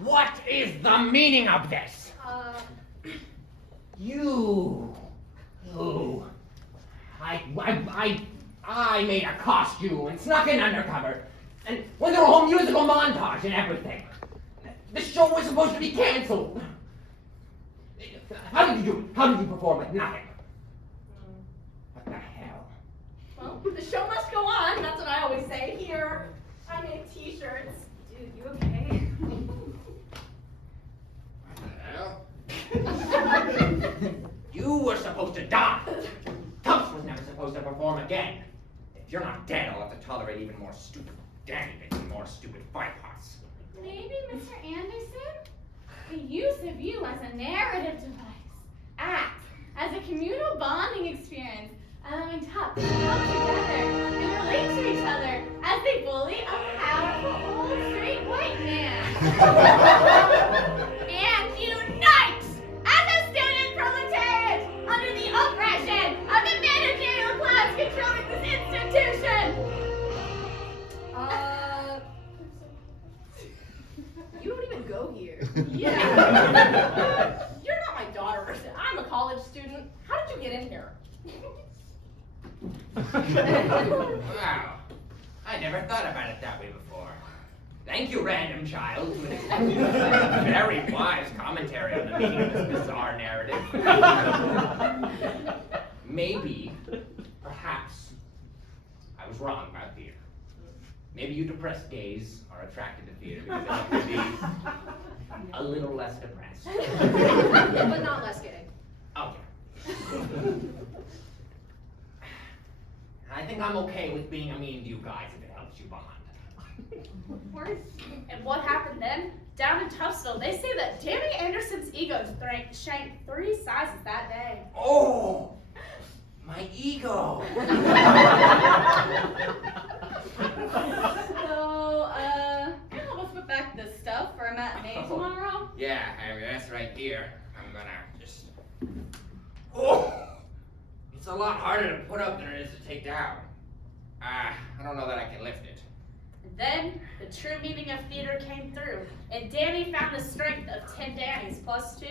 What is the meaning of this? You. I made a costume and snuck in undercover and went through a whole musical montage and everything. The show was supposed to be canceled. How did you do it? How did you perform it? Nothing. What the hell? Well, the show must go on. That's what I always say. Here, I make t-shirts. Dude, you okay? You were supposed to die. Tubbs was never supposed to perform again. If you're not dead, I'll have to tolerate even more stupid Danny bits and more stupid FYPOTs. Maybe, Mr. Anderson? The use of you as a narrative device, act as a communal bonding experience, allowing Tups to come together and relate to each other as they bully a powerful old straight white man. And unite as a student proletariat under the oppression of the managerial class controlling this institution. You don't even go here. Yeah. You're not my daughter. I'm a college student. How did you get in here? Wow. I never thought about it that way before. Thank you, random child, for this very wise commentary on the meaning of this bizarre narrative. Maybe, perhaps, I was wrong about theater. Maybe you depressed gays are attracted to theater because they have to be a little less depressed. But not less gay. Okay. I think I'm okay with being mean to you guys if it helps you bond. Of course. And what happened then? Down in Tuftsville, they say that Danny Anderson's ego shanked 3 sizes that day. Oh! My ego! So, can you help us put back this stuff for a matinee tomorrow? Yeah, I mean, that's right here. I'm gonna just... Oh! It's a lot harder to put up than it is to take down. I don't know that I can lift it. Then, the true meaning of theater came through, and Danny found the strength of 10 Dannys plus 2.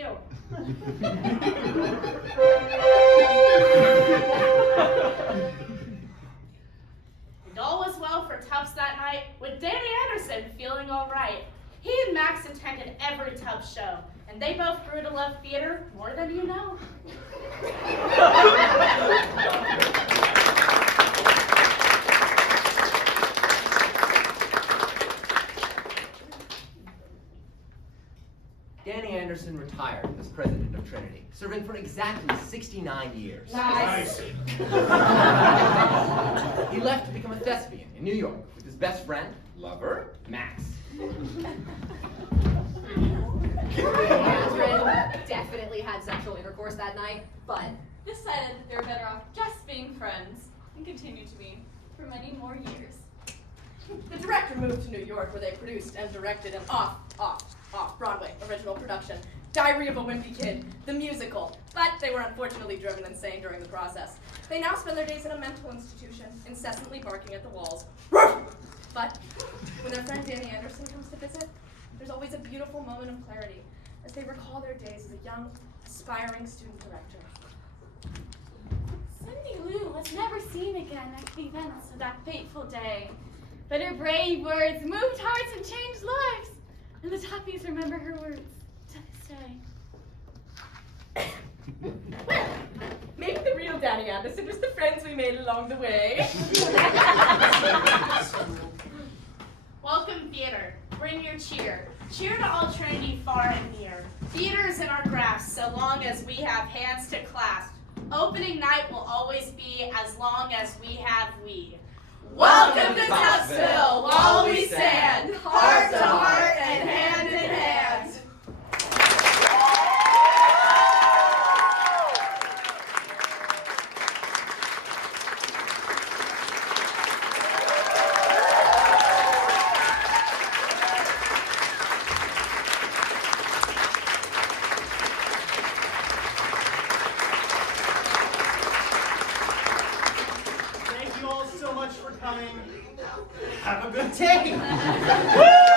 And all was well for Tufts that night, with Danny Anderson feeling all right. He and Max attended every Tufts show, and they both grew to love theater more than you know. Danny Anderson retired as president of Trinity, serving for exactly 69 years. Nice. He left to become a thespian in New York with his best friend, lover, Max. Catherine definitely had sexual intercourse that night, but Decided that they're better off just being friends and continue to be for many more years. The director moved to New York where they produced and directed an off-Broadway original production, Diary of a Wimpy Kid, the musical, but they were unfortunately driven insane during the process. They now spend their days in a mental institution, incessantly barking at the walls. But when their friend Danny Anderson comes to visit, there's always a beautiful moment of clarity as they recall their days as a young, aspiring student director. Cindy Lou was never seen again at the events of that fateful day. But her brave words moved hearts and changed lives. And the Tuppies remember her words to this day. Maybe the Danny Anderson was the friends we made along the way. Welcome, theater. Bring your cheer. Cheer to all Trinity far and near. Theater is in our grasp so long as we have hands to clasp. Opening night will always be as long as we have we. Welcome to Tuftsville, while we stand, heart to heart and hand in hand. Thank you all so much for coming. Have a good day. Woo!